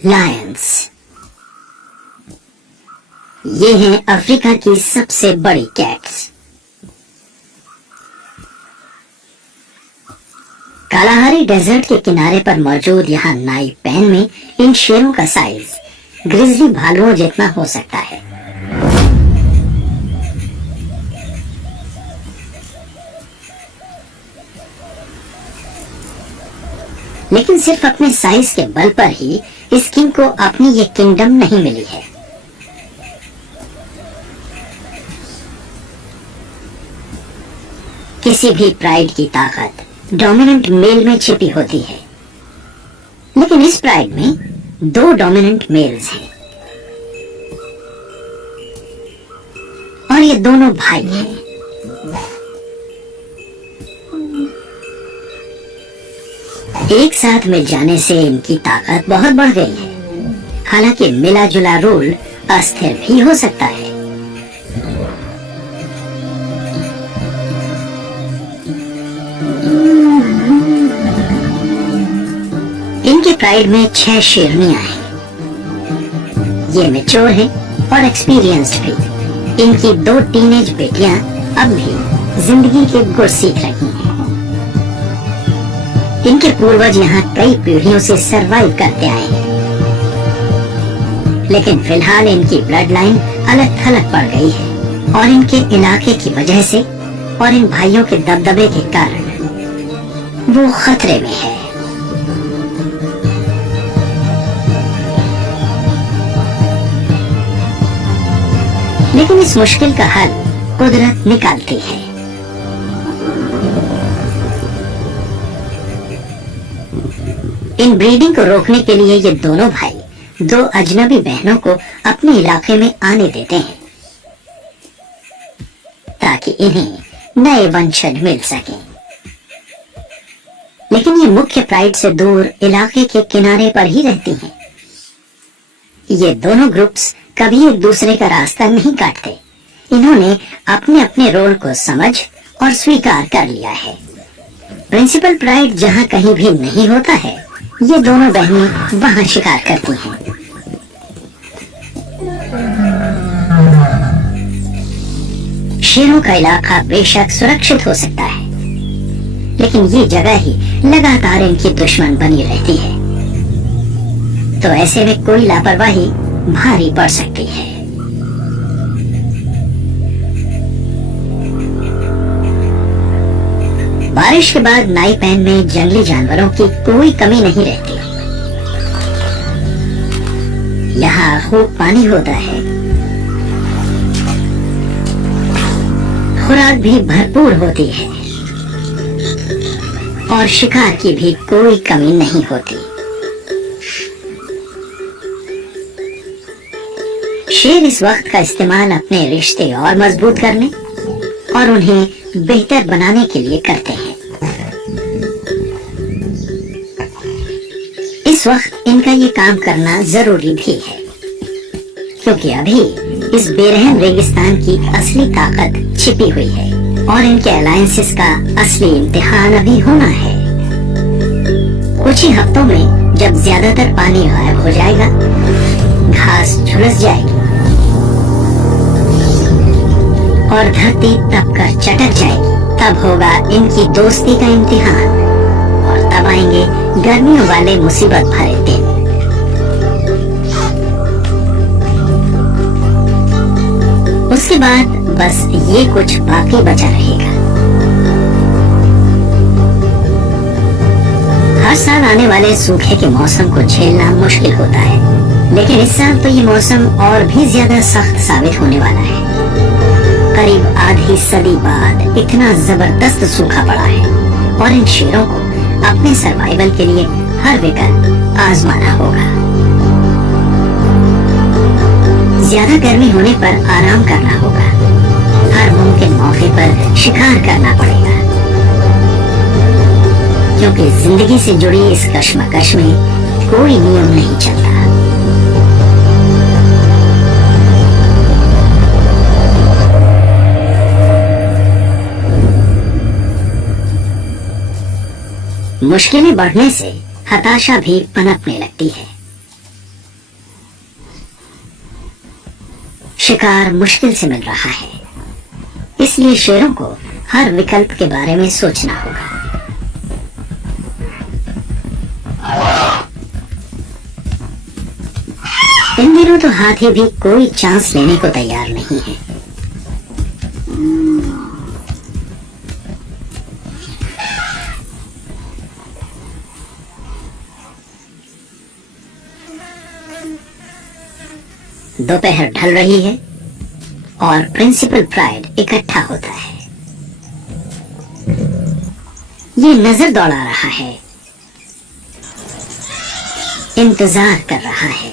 Lions. ये हैं Africa की सबसे बड़ी कैट्स। कालाहारी डेजर्ट के किनारे पर मौजूद यहाँ नाई पैन में इन शेरों का साइज ग्रिजली भालुओं जितना हो सकता है। लेकिन सिर्फ अपने साइज के बल पर ही इस किंग को अपनी ये किंगडम नहीं मिली है। किसी भी प्राइड की ताकत डोमिनेंट मेल में छिपी होती है, लेकिन इस प्राइड में 2 डोमिनेंट मेल्स हैं और ये दोनों भाई हैं। एक साथ मिल जाने से इनकी ताकत बहुत बढ़ गई है। हालांकि मिला जुला रूल अस्थिर भी हो सकता है। इनके प्राइड में 6 शेरनियां हैं। ये मैच्योर हैं और एक्सपीरियंस्ड भी। इनकी 2 टीनेज बेटियां अब भी जिंदगी के गुर सीख रही हैं। इनके पूर्वज यहाँ कई पीढ़ियों से सरवाइव करते आए हैं, लेकिन फिलहाल इनकी ब्लड लाइन अलग थलग पड़ गई है और इनके इलाके की वजह से और इन भाइयों के दबदबे के कारण वो खतरे में है। लेकिन इस मुश्किल का हल कुदरत निकालती है। इन ब्रीडिंग को रोकने के लिए ये दोनों भाई 2 अजनबी बहनों को अपने इलाके में आने देते हैं ताकि इन्हें नए वंशज मिल सकें। लेकिन ये मुख्य प्राइड से दूर इलाके के किनारे पर ही रहती हैं। ये दोनों ग्रुप्स कभी एक दूसरे का रास्ता नहीं काटते। इन्होंने अपने अपने रोल को समझ और स्वीकार कर लिया है। प्रिंसिपल प्राइड जहाँ कहीं भी नहीं होता है, ये दोनों बहनें वहाँ शिकार करती हैं। शेरों का इलाका बेशक सुरक्षित हो सकता है, लेकिन ये जगह ही लगातार इनकी दुश्मन बनी रहती है। तो ऐसे में कोई लापरवाही भारी पड़ सकती है। बारिश के बाद नाई पैन में जंगली जानवरों की कोई कमी नहीं रहती। यहाँ खूब पानी होता है, खुराक भी भरपूर होती है और शिकार की भी कोई कमी नहीं होती। शेर इस वक्त का इस्तेमाल अपने रिश्ते और मजबूत करने और उन्हें बेहतर बनाने के लिए करते हैं। इस वक्त इनका ये काम करना जरूरी भी है, क्योंकि अभी इस बेरहम रेगिस्तान की असली ताकत छिपी हुई है और इनके अलायंसेस का असली इम्तिहान अभी होना है। कुछ ही हफ्तों में जब ज्यादातर पानी गायब हो जाएगा, घास झुलस जाएगी और धरती तपकर चटक जाएगी, तब होगा इनकी दोस्ती का इम्तिहान और तब आएंगे गर्मियों वाले मुसीबत भरे दिन। उसके बाद बस ये कुछ बाकी बचा रहेगा। हर साल आने वाले सूखे के मौसम को झेलना मुश्किल होता है, लेकिन इस साल तो ये मौसम और भी ज्यादा सख्त साबित होने वाला है। करीब आधी सदी बाद इतना जबरदस्त सूखा पड़ा है और इन शेरों को अपने सर्वाइवल के लिए हर विकल्प आजमाना होगा। ज्यादा गर्मी होने पर आराम करना होगा। हर मुमकिन मौके पर शिकार करना पड़ेगा, क्योंकि जिंदगी से जुड़ी इस कश्मकश में कोई नियम नहीं चलता। मुश्किलें बढ़ने से हताशा भी पनपने लगती है। शिकार मुश्किल से मिल रहा है, इसलिए शेरों को हर विकल्प के बारे में सोचना होगा। इन दिनों तो हाथी भी कोई चांस लेने को तैयार नहीं है। दोपहर ढल रही है और प्रिंसिपल प्राइड इकट्ठा होता है। ये नजर दौड़ा रहा है, इंतजार कर रहा है।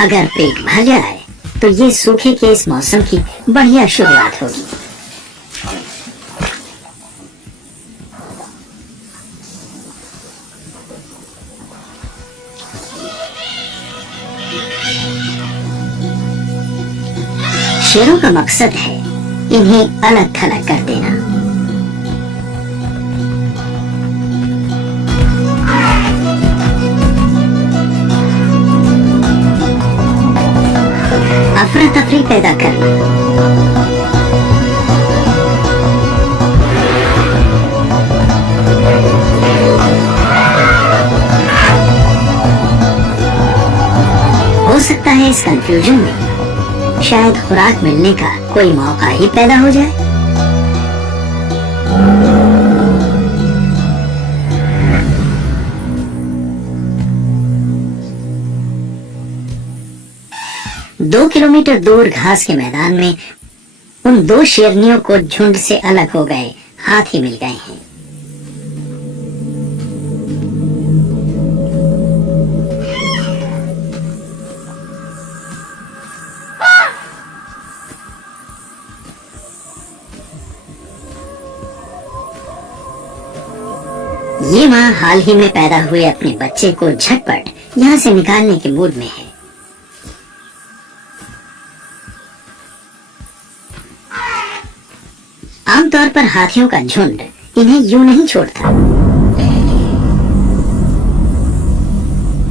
अगर पेट भर जाए तो ये सूखे के इस मौसम की बढ़िया शुरुआत होगी। शेरों का मकसद है इन्हें अलग थलग कर देना। अफरा तफरी पैदा करना। हो सकता है इस कंफ्यूजन में शायद खुराक मिलने का कोई मौका ही पैदा हो जाए। दो किलोमीटर दूर घास के मैदान में उन दो शेरनियों को झुंड से अलग हो गए हाथी मिल गए हैं। ये माँ हाल ही में पैदा हुए अपने बच्चे को झटपट यहाँ से निकालने के मूड में है। आमतौर पर हाथियों का झुंड इन्हें यूं नहीं छोड़ता,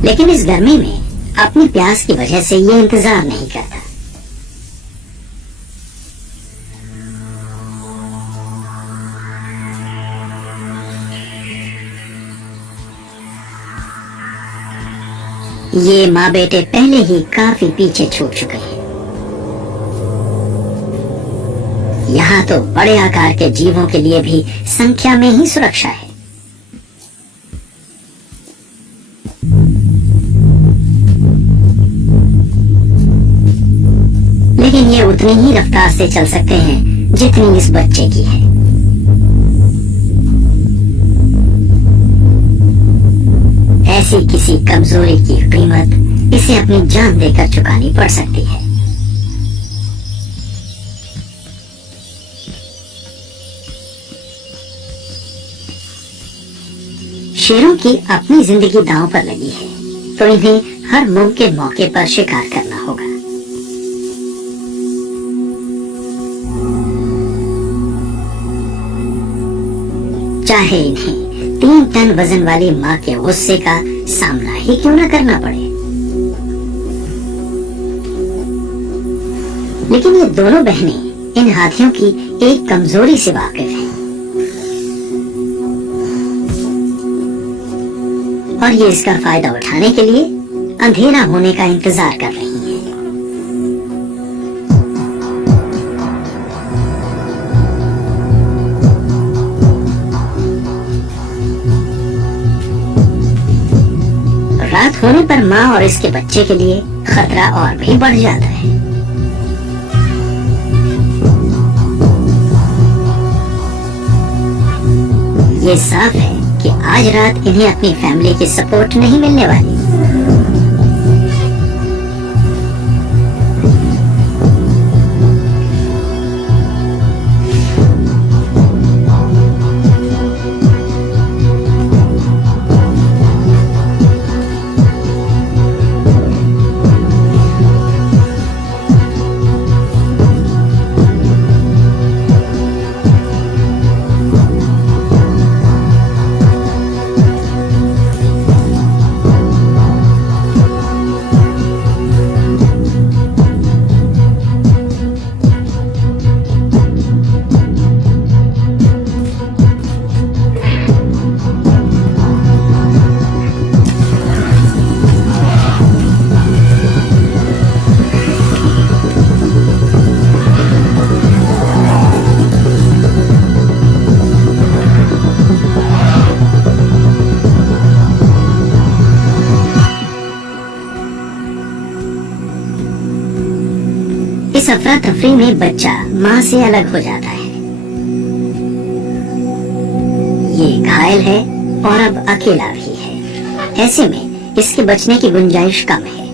लेकिन इस गर्मी में अपनी प्यास की वजह से ये इंतजार नहीं करता। ये माँ बेटे पहले ही काफी पीछे छूट चुके हैं। यहाँ तो बड़े आकार के जीवों के लिए भी संख्या में ही सुरक्षा है। लेकिन ये उतनी ही रफ्तार से चल सकते हैं जितनी इस बच्चे की है। ऐसी किसी कमजोरी की कीमत इसे अपनी जान देकर चुकानी पड़ सकती है। शेरों की अपनी जिंदगी दांव पर लगी है, तो इन्हें हर मुमकिन मौके पर शिकार करना होगा। चाहे इन्हें 3 टन वजन वाली माँ के गुस्से का सामना ही क्यों न करना पड़े। लेकिन ये दोनों बहनें इन हाथियों की एक कमजोरी से वाकिफ हैं और ये इसका फायदा उठाने के लिए अंधेरा होने का इंतजार कर रही हैं। रात होने पर माँ और इसके बच्चे के लिए खतरा और भी बढ़ जाता है। ये साफ है कि आज रात इन्हें अपनी फैमिली की सपोर्ट नहीं मिलने वाली। इस अफरा तफरी में बच्चा माँ से अलग हो जाता है। ये घायल है और अब अकेला भी है। ऐसे में इसके बचने की गुंजाइश कम है।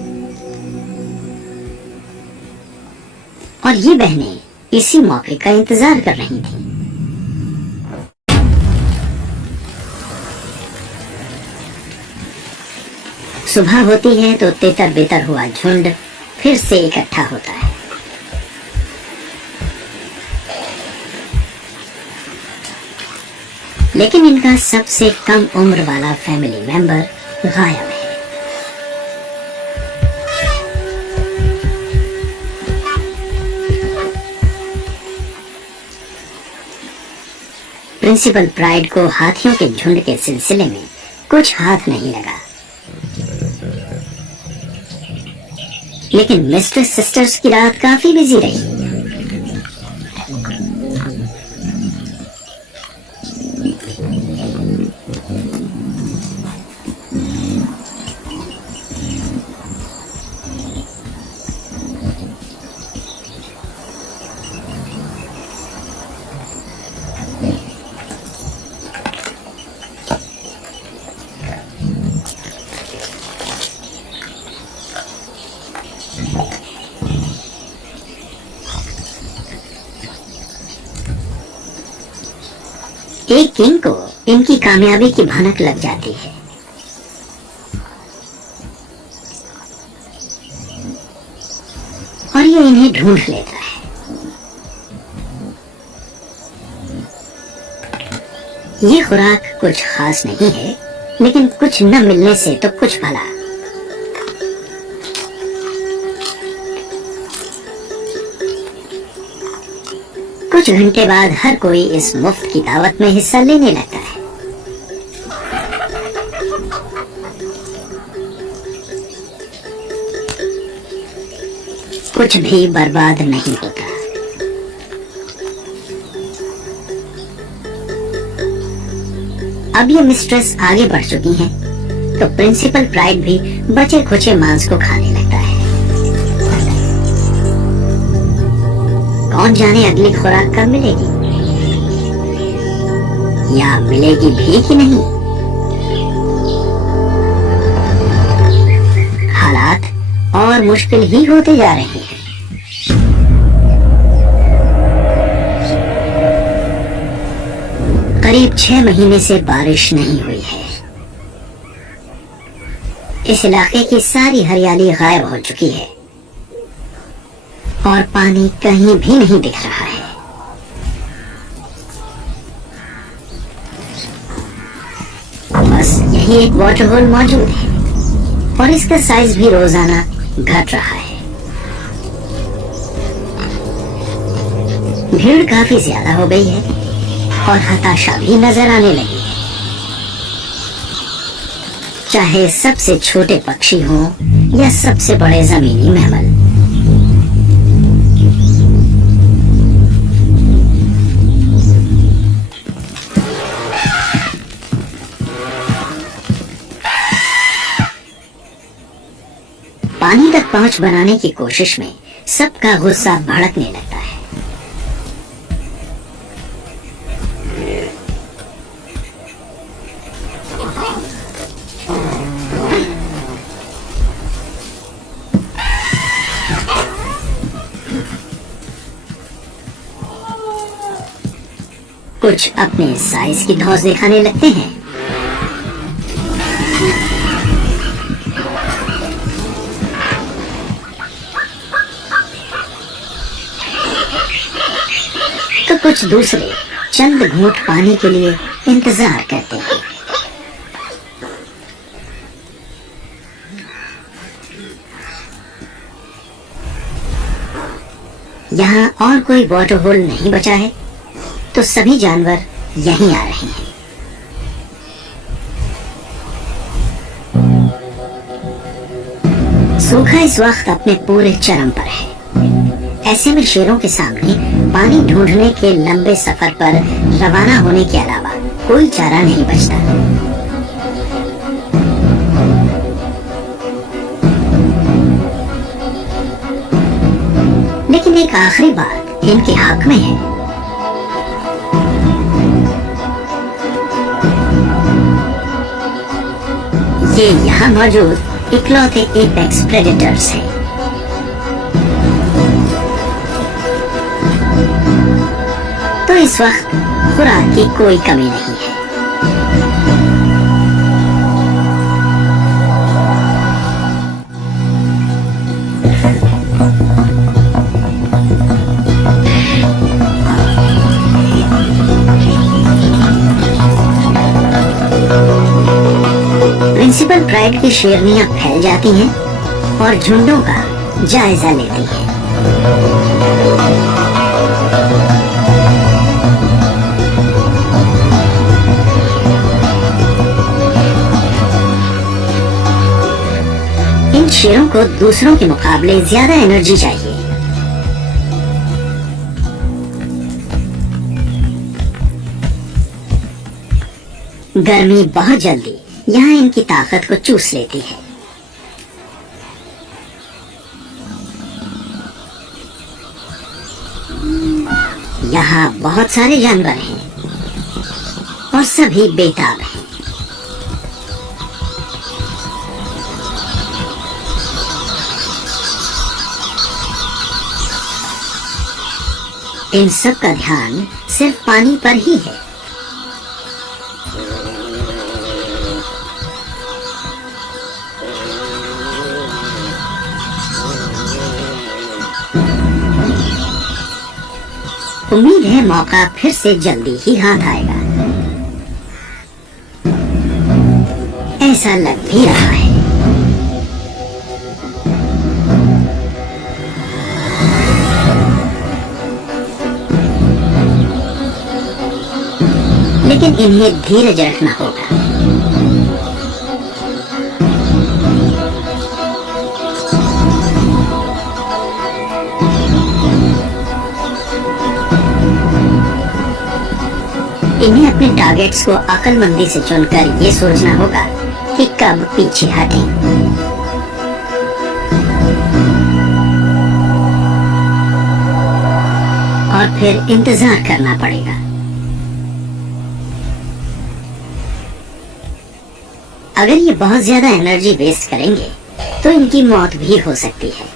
और ये बहनें इसी मौके का इंतजार कर रही थीं। सुबह होती है तो तेतर बेतर हुआ झुंड फिर से इकट्ठा होता है। लेकिन इनका सबसे कम उम्र वाला फैमिली मेंबर गायब है। प्रिंसिपल प्राइड को हाथियों के झुंड के सिलसिले में कुछ हाथ नहीं लगा, लेकिन मिस्ट्रेस सिस्टर्स की रात काफी बिजी रही। एक किंग को इनकी कामयाबी की भनक लग जाती है। और ये इन्हें ढूंढ लेता है। ये खुराक कुछ खास नहीं है, लेकिन कुछ न मिलने से तो कुछ भला। कुछ घंटे बाद हर कोई इस मुफ्त की दावत में हिस्सा लेने लगता है। कुछ भी बर्बाद नहीं होता। अब ये मिस्ट्रेस आगे बढ़ चुकी हैं, तो प्रिंसिपल प्राइड भी बचे खुचे मांस को खाने लगता है। कौन जाने अगली खुराक कब मिलेगी, या मिलेगी भी कि नहीं। हालात और मुश्किल ही होते जा रहे हैं। करीब 6 महीने से बारिश नहीं हुई है। इस इलाके की सारी हरियाली गायब हो चुकी है और पानी कहीं भी नहीं दिख रहा है। बस यही एक वाटर होल मौजूद है और इसका साइज भी रोजाना घट रहा है। भीड़ काफी ज्यादा हो गई है और हताशा भी नजर आने लगी है। चाहे सबसे छोटे पक्षी हो या सबसे बड़े जमीनी मैमल। पानी तक पहुंच बनाने की कोशिश में सबका गुस्सा भड़कने लगता है। कुछ अपने साइज की धौंस दिखाने लगते हैं, तो कुछ दूसरे चंद घूंट पानी के लिए इंतजार करते हैं। यहाँ और कोई वाटर होल नहीं बचा है, तो सभी जानवर यहीं आ रहे हैं। सूखा इस वक्त अपने पूरे चरम पर है। ऐसे में शेरों के सामने पानी ढूंढने के लंबे सफर पर रवाना होने के अलावा कोई चारा नहीं बचता। लेकिन लेकिन एक आखिरी बात इनके हक में है। ये यहाँ मौजूद इकलौते एपेक्स प्रेडेटर्स हैं। तो इस वक्त खुराक की कोई कमी नहीं है। प्रिंसिपल प्राइड की शेरनियां फैल जाती हैं और झुंडों का जायजा लेती हैं। इन शेरों को दूसरों के मुकाबले ज्यादा एनर्जी चाहिए। गर्मी बहुत जल्दी यहाँ इनकी ताकत को चूस लेती है। यहाँ बहुत सारे जानवर हैं और सभी बेताब हैं। इन सब का ध्यान सिर्फ पानी पर ही है। उम्मीद है मौका फिर से जल्दी ही हाथ आएगा। ऐसा लग भी रहा है। लेकिन इन्हें धीरज रखना होगा। इन्हें अपने टारगेट्स को अक्लमंदी से चुनकर ये सोचना होगा कि कब पीछे हटें। और फिर इंतजार करना पड़ेगा। अगर ये बहुत ज्यादा एनर्जी वेस्ट करेंगे तो इनकी मौत भी हो सकती है।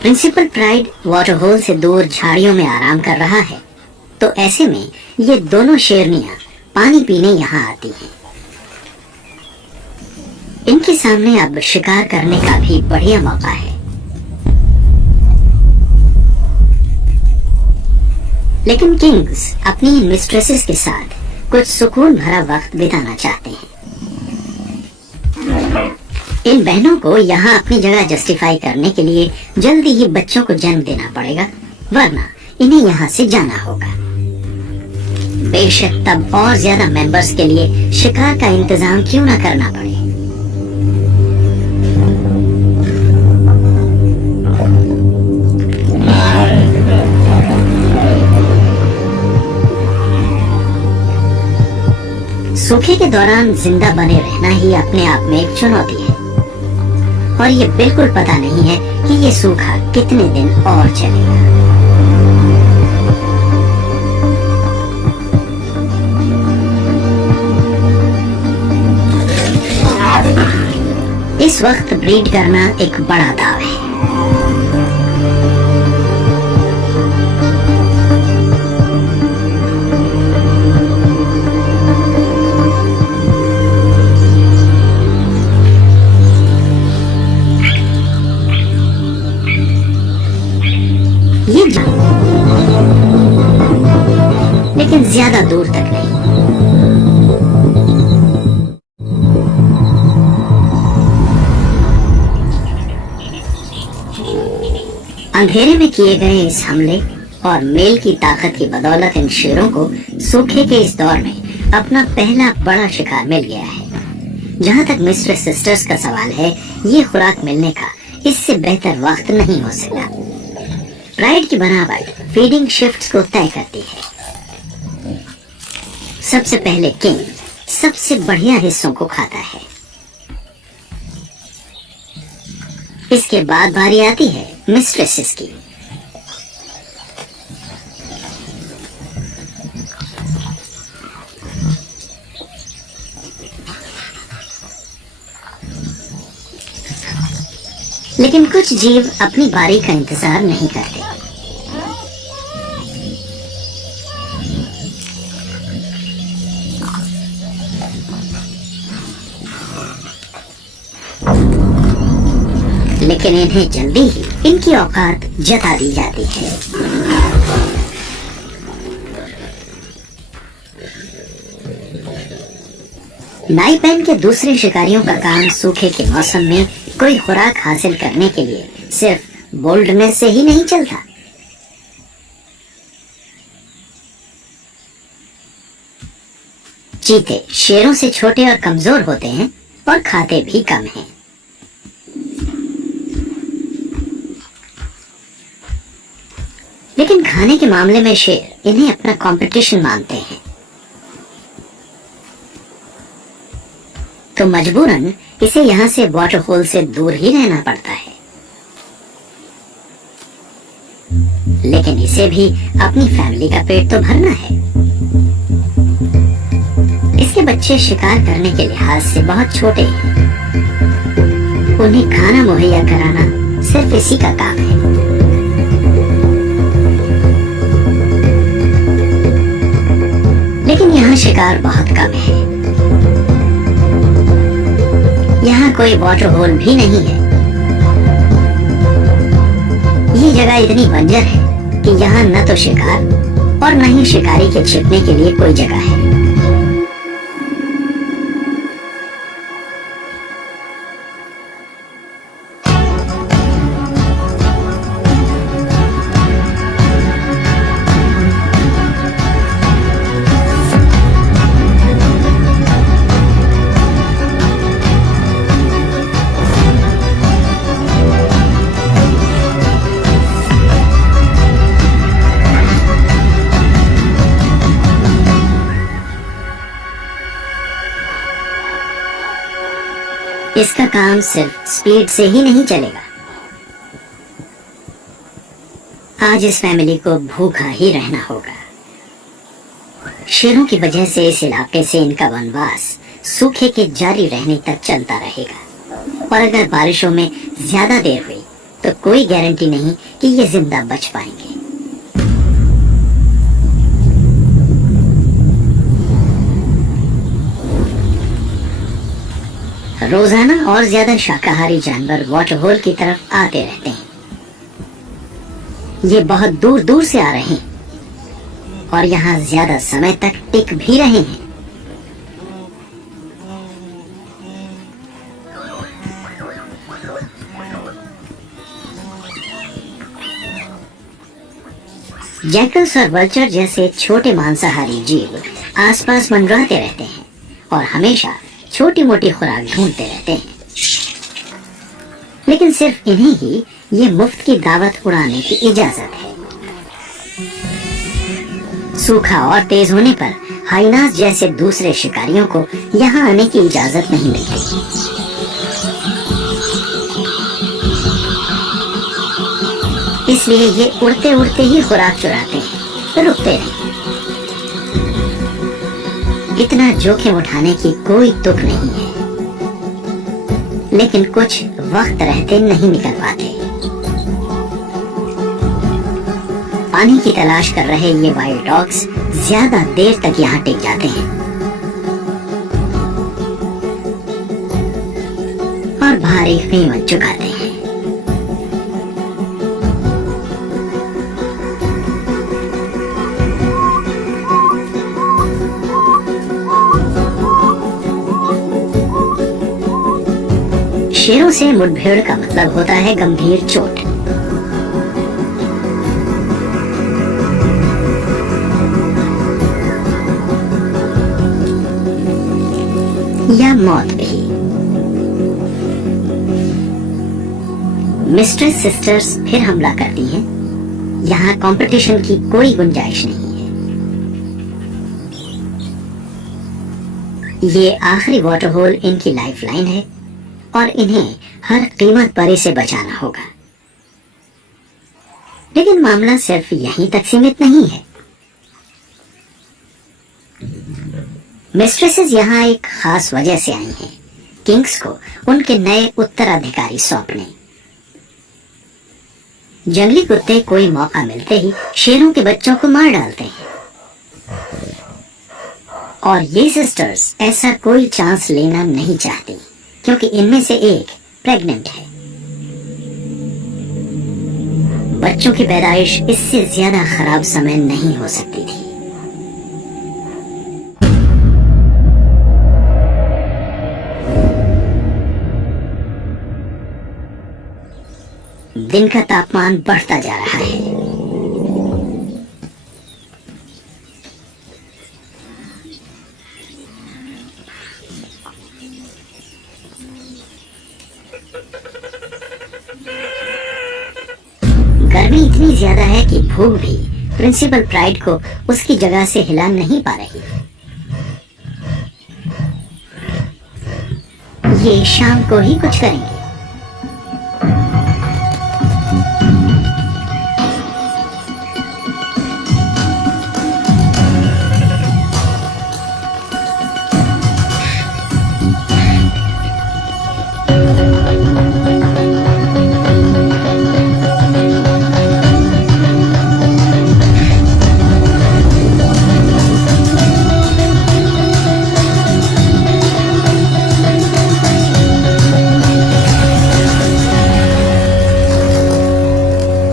प्रिंसिपल प्राइड वाटर होल से दूर झाड़ियों में आराम कर रहा है, तो ऐसे में ये दोनों शेरनियां पानी पीने यहाँ आती हैं। इनके सामने अब शिकार करने का भी बढ़िया मौका है। लेकिन किंग्स अपनी मिस्ट्रेसेस के साथ कुछ सुकून भरा वक्त बिताना चाहते हैं। इन बहनों को यहाँ अपनी जगह जस्टिफाई करने के लिए जल्दी ही बच्चों को जन्म देना पड़ेगा, वरना इन्हें यहाँ से जाना होगा। बेशक तब और ज्यादा मेंबर्स के लिए शिकार का इंतजाम क्यों ना करना पड़े। सूखे के दौरान जिंदा बने रहना ही अपने आप में एक चुनौती है, और ये बिल्कुल पता नहीं है कि ये सूखा कितने दिन और चलेगा। इस वक्त ब्रीड करना एक बड़ा दाव है। लेकिन ज्यादा दूर तक नहीं। अंधेरे में किए गए इस हमले और मेल की ताकत की बदौलत इन शेरों को सूखे के इस दौर में अपना पहला बड़ा शिकार मिल गया है। जहाँ तक मिस्टर सिस्टर्स का सवाल है, ये खुराक मिलने का इससे बेहतर वक्त नहीं हो सकता। प्राइड की बनावट फीडिंग शिफ्ट्स को तय करती है। सबसे पहले किंग सबसे बढ़िया हिस्सों को खाता है। इसके बाद बारी आती है मिस्ट्रेसेस की। लेकिन कुछ जीव अपनी बारी का इंतजार नहीं करते। लेकिन इन्हें जल्दी ही इनकी औकात जता दी जाती है। नाइपेन के दूसरे शिकारियों का काम सूखे के मौसम में कोई खुराक हासिल करने के लिए सिर्फ बोल्डनेस से ही नहीं चलता। चीते शेरों से छोटे और कमजोर होते हैं और खाते भी कम हैं। लेकिन खाने के मामले में शेर इन्हें अपना कंपटीशन मानते हैं, तो मजबूरन इसे यहाँ से वाटर होल से दूर ही रहना पड़ता है। लेकिन इसे भी अपनी फैमिली का पेट तो भरना है। इसके बच्चे शिकार करने के लिहाज से बहुत छोटे हैं। उन्हें खाना मुहैया कराना सिर्फ इसी का काम है। लेकिन यहाँ शिकार बहुत कम है। यहाँ कोई वाटर होल भी नहीं है। ये जगह इतनी बंजर है कि यहाँ न तो शिकार और न ही शिकारी के छिपने के लिए कोई जगह है। इसका काम सिर्फ स्पीड से ही नहीं चलेगा। आज इस फैमिली को भूखा ही रहना होगा। शेरों की वजह से इस इलाके से इनका वनवास सूखे के जारी रहने तक चलता रहेगा। और अगर बारिशों में ज्यादा देर हुई तो कोई गारंटी नहीं कि ये जिंदा बच पाएंगे। रोजाना और ज्यादा शाकाहारी जानवर वाटर होल की तरफ आते रहते हैं। ये बहुत दूर दूर से आ रहे हैं और यहाँ ज्यादा समय तक टिक भी रहे हैं। जैकल्स और वल्चर जैसे छोटे मांसाहारी जीव आसपास मंडराते रहते हैं और हमेशा छोटी मोटी खुराक ढूंढते रहते हैं। लेकिन सिर्फ इन्हें ही ये मुफ्त की दावत उड़ाने की इजाजत है। सूखा और तेज होने पर हाइनास जैसे दूसरे शिकारियों को यहाँ आने की इजाजत नहीं मिलती। इसलिए ये उड़ते उड़ते ही खुराक चुराते हैं, रुकते नहीं। इतना जोखिम उठाने की कोई तुक नहीं है। लेकिन कुछ वक्त रहते नहीं निकल पाते। पानी की तलाश कर रहे ये वाइल्ड डॉग्स ज्यादा देर तक यहाँ टिक जाते हैं और भारी कीमत चुकाते हैं। शेरों से मुठभेड़ का मतलब होता है गंभीर चोट। या मौत भी। मिस्ट्रेस सिस्टर्स फिर हमला करती हैं यहाँ कंपटीशन की कोई गुंजाइश नहीं है। ये आखिरी वाटर होल इनकी लाइफलाइन है और इन्हें हर कीमत पर इसे बचाना होगा। लेकिन मामला सिर्फ यहीं तक सीमित नहीं है। मिस्ट्रेसेस यहाँ एक खास वजह से आई हैं, किंग्स को उनके नए उत्तराधिकारी सौंपने। जंगली कुत्ते कोई मौका मिलते ही शेरों के बच्चों को मार डालते हैं और ये सिस्टर्स ऐसा कोई चांस लेना नहीं चाहती, क्योंकि इनमें से एक प्रेग्नेंट है। बच्चों की पैदाइश इससे ज्यादा खराब समय नहीं हो सकती थी। दिन का तापमान बढ़ता जा रहा है। गर्मी इतनी ज्यादा है कि भूख भी प्रिंसिपल प्राइड को उसकी जगह से हिला नहीं पा रही। ये शाम को ही कुछ करेंगे।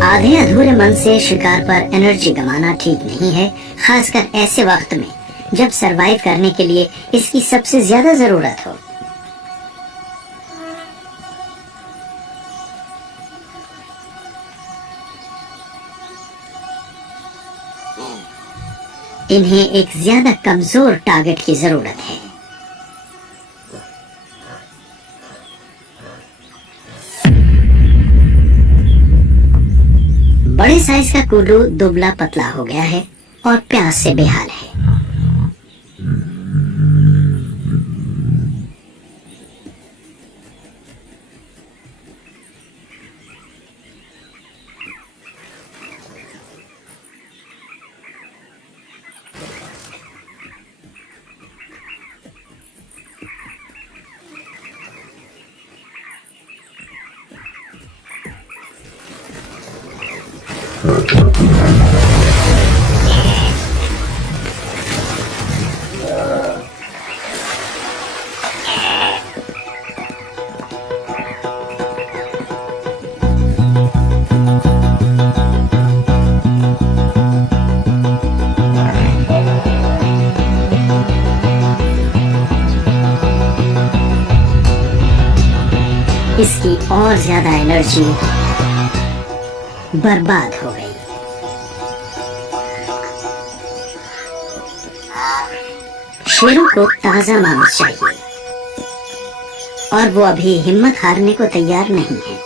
आधे अधूरे मन से शिकार पर एनर्जी गंवाना ठीक नहीं है, खासकर ऐसे वक्त में जब सरवाइव करने के लिए इसकी सबसे ज्यादा जरूरत हो। इन्हें एक ज्यादा कमजोर टारगेट की जरूरत है। बड़े साइज का कुल्लू दुबला पतला हो गया है और प्यास से बेहाल है। इसकी और ज्यादा एनर्जी बर्बाद हो गई। शेरों को ताजा मांस चाहिए और वो अभी हिम्मत हारने को तैयार नहीं है।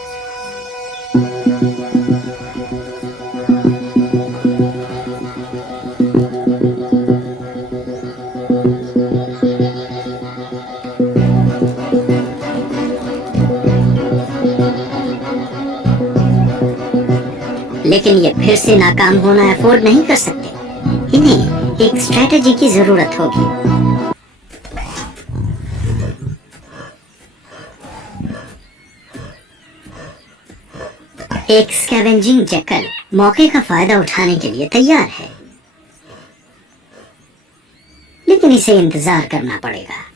लेकिन ये फिर से नाकाम होना अफोर्ड नहीं कर सकते। इन्हें एक स्ट्रेटजी की जरूरत होगी। एक स्कैवेंजिंग जैकल मौके का फायदा उठाने के लिए तैयार है, लेकिन इसे इंतजार करना पड़ेगा।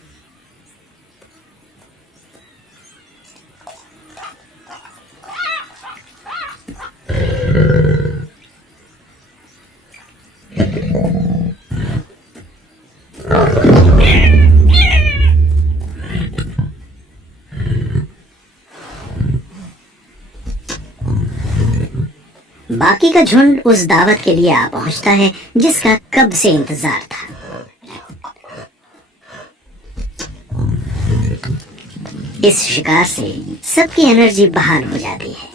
बाकी का झुंड उस दावत के लिए आ पहुंचता है जिसका कब से इंतजार था। इस शिकार से सबकी एनर्जी बहाल हो जाती है।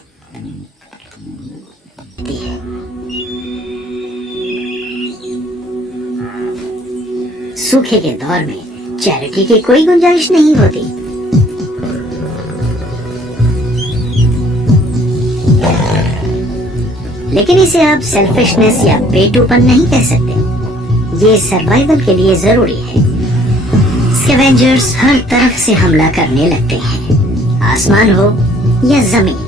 सूखे के दौर में चैरिटी की कोई गुंजाइश नहीं होती। लेकिन इसे आप सेल्फिशनेस या पेटूपन नहीं कह सकते। ये सर्वाइवल के लिए जरूरी है। स्कैवेंजर्स हर तरफ से हमला करने लगते हैं, आसमान हो या जमीन।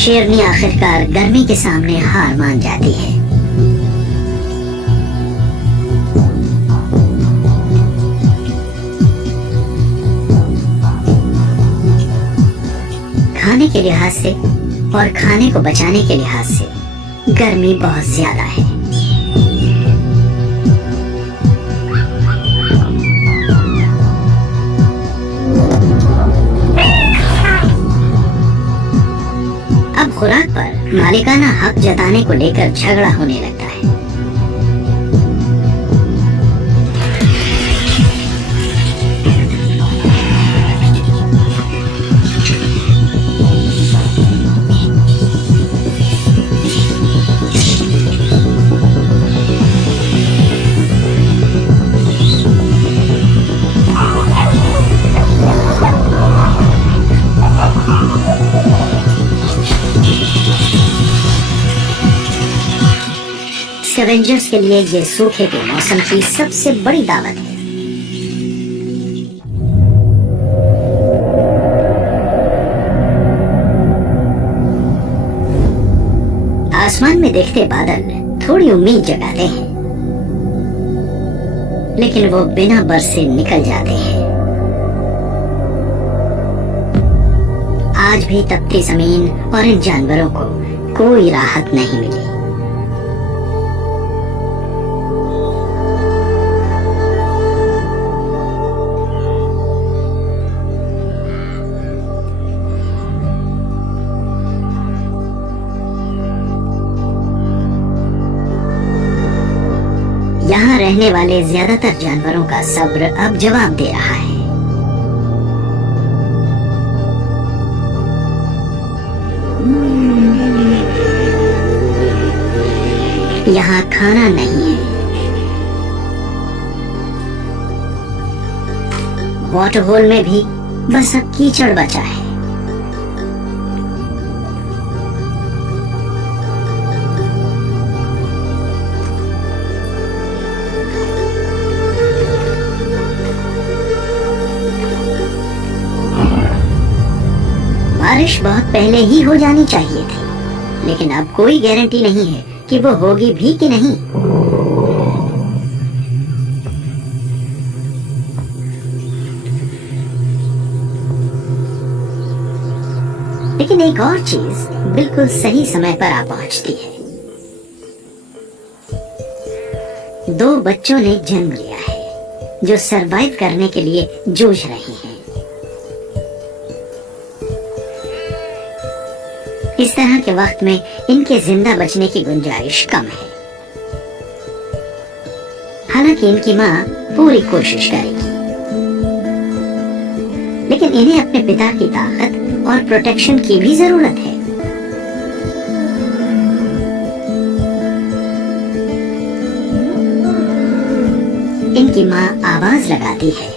शेरनी आखिरकार गर्मी के सामने हार मान जाती है। खाने के लिहाज से और खाने को बचाने के लिहाज से गर्मी बहुत ज्यादा है। अब खुराक पर मालिकाना हक जताने को लेकर झगड़ा होने लगता है। स्कैवेंजर्स के लिए ये सूखे के मौसम की सबसे बड़ी दावत है। आसमान में देखते बादल थोड़ी उम्मीद जगाते हैं, लेकिन वो बिना बरसे निकल जाते हैं। आज भी तपती जमीन और इन जानवरों को कोई राहत नहीं मिली। यहाँ रहने वाले ज्यादातर जानवरों का सब्र अब जवाब दे रहा है। यहाँ खाना नहीं है। वाटर होल में भी बस अब कीचड़ बचा है। बारिश बहुत पहले ही हो जानी चाहिए थी, लेकिन अब कोई गारंटी नहीं है कि वो होगी भी कि नहीं। लेकिन एक और चीज बिल्कुल सही समय पर आ पहुंचती है। 2 बच्चों ने जन्म लिया है जो सरवाइव करने के लिए जूझ रहे हैं। इस तरह के वक्त में इनके जिंदा बचने की गुंजाइश कम है। हालांकि इनकी माँ पूरी कोशिश करेगी, लेकिन इन्हें अपने पिता की ताकत और प्रोटेक्शन की भी जरूरत है। इनकी माँ आवाज लगाती है।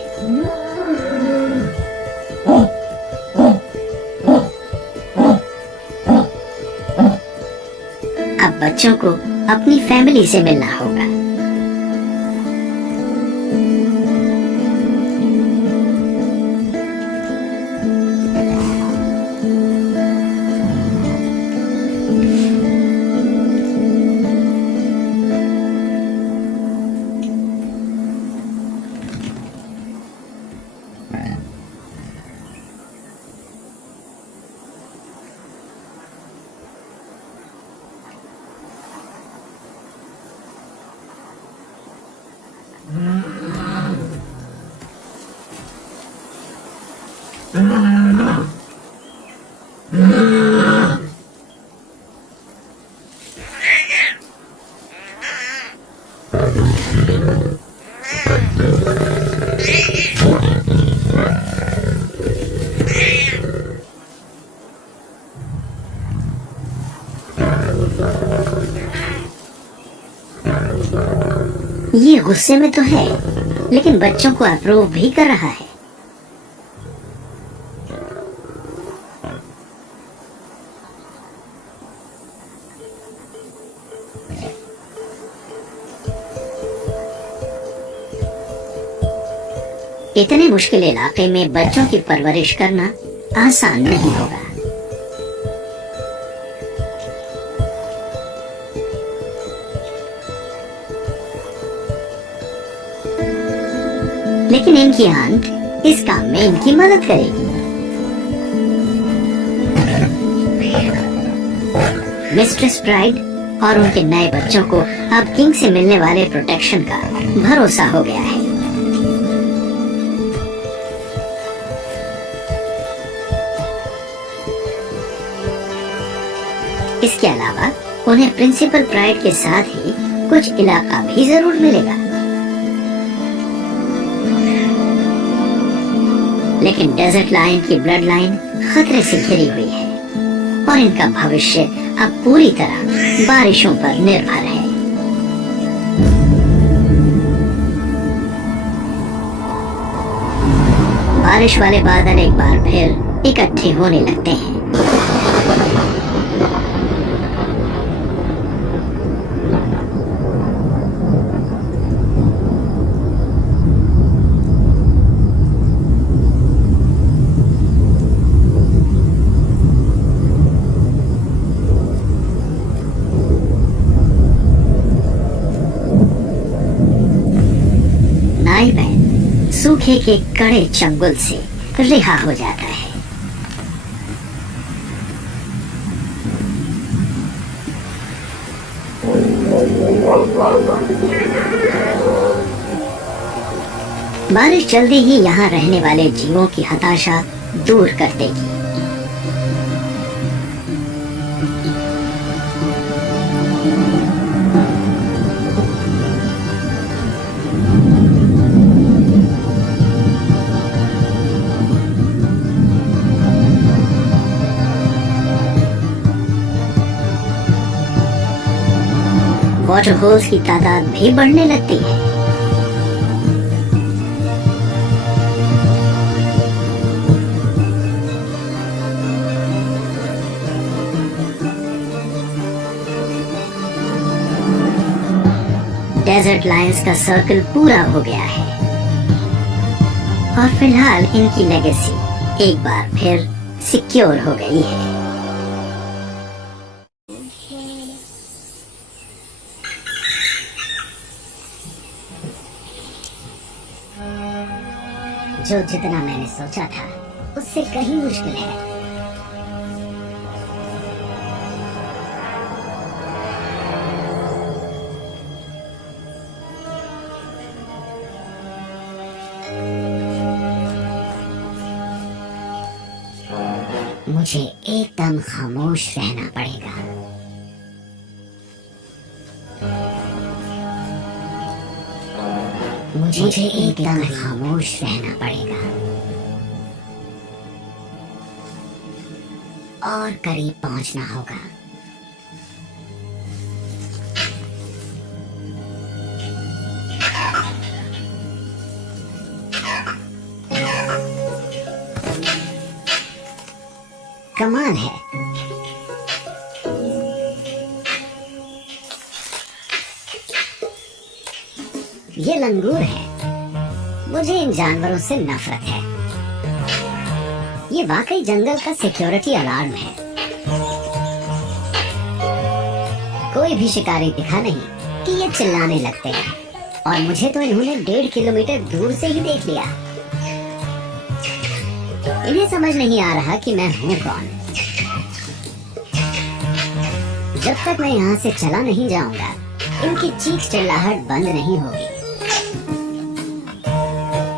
अब बच्चों को अपनी फैमिली से मिलना होगा। ये गुस्से में तो है, लेकिन बच्चों को अप्रूव भी कर रहा है। इतने मुश्किल इलाके में बच्चों की परवरिश करना आसान नहीं होगा। लेकिन इनकी आंट इस काम में इनकी मदद करेगी। मिस्ट्रेस प्राइड और उनके नए बच्चों को अब किंग से मिलने वाले प्रोटेक्शन का भरोसा हो गया है। इसके अलावा उन्हें प्रिंसिपल प्राइड के साथ ही कुछ इलाका भी जरूर मिलेगा। लेकिन डेजर्ट लायन की ब्लड लाइन खतरे से घिरी हुई है और इनका भविष्य अब पूरी तरह बारिशों पर निर्भर है। बारिश वाले बादल एक बार फिर इकट्ठे होने लगते हैं। सूखे के कड़े चंगुल से रिहा हो जाता है। बारिश जल्दी ही यहाँ रहने वाले जीवों की हताशा दूर कर देगी। वाटर होल्स की तादाद भी बढ़ने लगती है। डेजर्ट लायंस का सर्कल पूरा हो गया है और फिलहाल इनकी लेगेसी एक बार फिर सिक्योर हो गई है। जो जितना मैंने सोचा था उससे कहीं मुश्किल है। मुझे एकदम खामोश रहना पड़ेगा। मुझे एकदम खामोश रहना पड़ेगा और करीब पहुंचना होगा। कमाल है, ये लंगूर है। मुझे इन जानवरों से नफरत है। ये वाकई जंगल का सिक्योरिटी अलार्म है। कोई भी शिकारी दिखा नहीं कि ये चिल्लाने लगते हैं और मुझे तो इन्होंने 1.5 किलोमीटर दूर से ही देख लिया। इन्हें समझ नहीं आ रहा कि मैं हूँ कौन। जब तक मैं यहाँ से चला नहीं जाऊंगा इनकी चीख चिल्लाहट बंद नहीं होगी।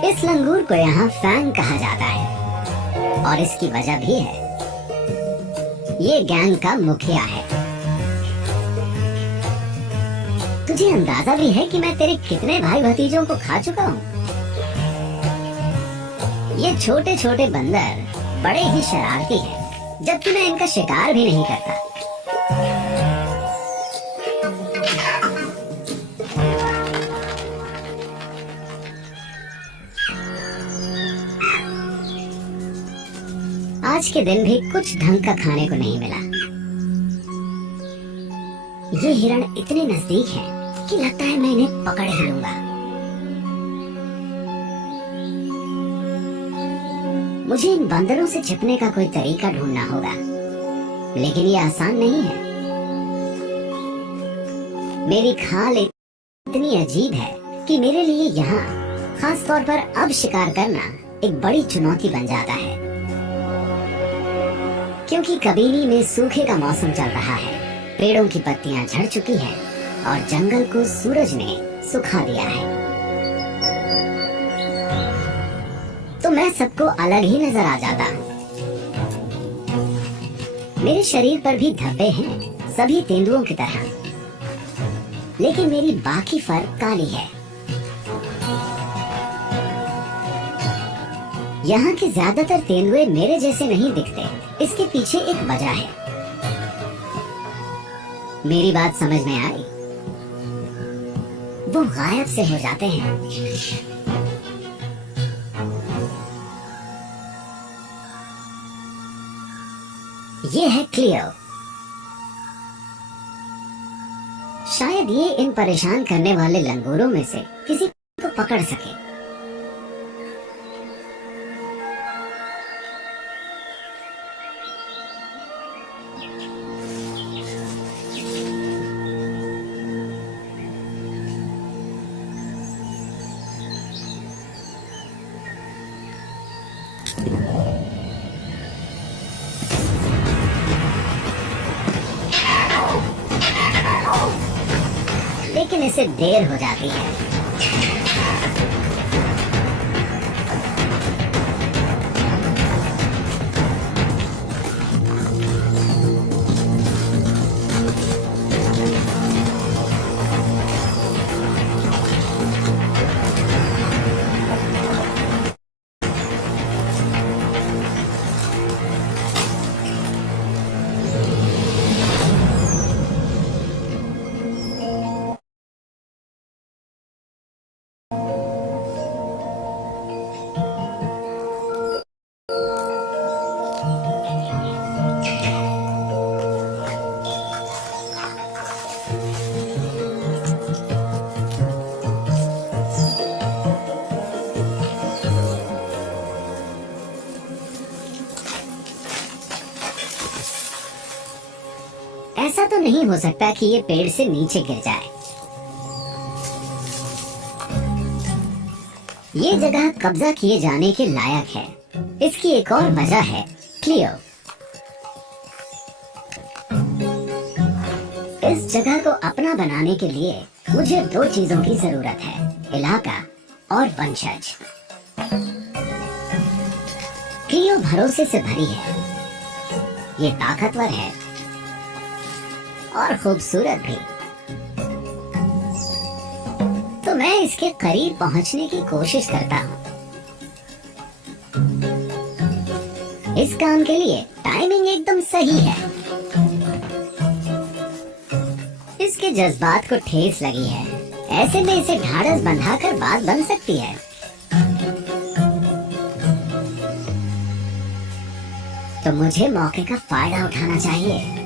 इस लंगूर को यहाँ फैंग कहा जाता है और इसकी वजह भी है। ये गैंग का मुखिया है। तुझे अंदाजा भी है कि मैं तेरे कितने भाई भतीजों को खा चुका हूँ। ये छोटे छोटे बंदर बड़े ही शरारती हैं, जबकि मैं इनका शिकार भी नहीं करता। आज के दिन भी कुछ ढंग का खाने को नहीं मिला। ये हिरण इतने नजदीक हैं कि लगता है मैं इन्हें पकड़ ही लूंगा। मुझे इन बंदरों से छिपने का कोई तरीका ढूंढना होगा, लेकिन ये आसान नहीं है। मेरी खाल इतनी अजीब है कि मेरे लिए यहाँ खास तौर पर अब शिकार करना एक बड़ी चुनौती बन जाता है, क्योंकि कबीनी में सूखे का मौसम चल रहा है। पेड़ों की पत्तियां झड़ चुकी हैं और जंगल को सूरज ने सुखा दिया है। तो मैं सबको अलग ही नजर आ जाता हूँ। मेरे शरीर पर भी धब्बे हैं, सभी तेंदुओं की तरह, लेकिन मेरी बाकी फर काली है। यहाँ के ज्यादातर तेंदुए मेरे जैसे नहीं दिखते। इसके पीछे एक वजह है। मेरी बात समझ में आई? वो गायब से हो जाते हैं। ये है क्लियो। शायद ये इन परेशान करने वाले लंगूरों में से किसी को पकड़ सके। लेकिन इसे देर हो जाती है। ऐसा तो नहीं हो सकता कि ये पेड़ से नीचे गिर जाए। ये जगह कब्जा किए जाने के लायक है। इसकी एक और वजह है क्लियो। इस जगह को अपना बनाने के लिए मुझे दो चीजों की जरूरत है, इलाका और वंशज। क्लियो भरोसे से भरी है। ये ताकतवर है और खूबसूरत भी। तो मैं इसके करीब पहुंचने की कोशिश करता हूँ। इस काम के लिए टाइमिंग एकदम सही है। इसके जज्बात को ठेस लगी है। ऐसे में इसे ढाढ़स बंधाकर बात बन सकती है। तो मुझे मौके का फायदा उठाना चाहिए।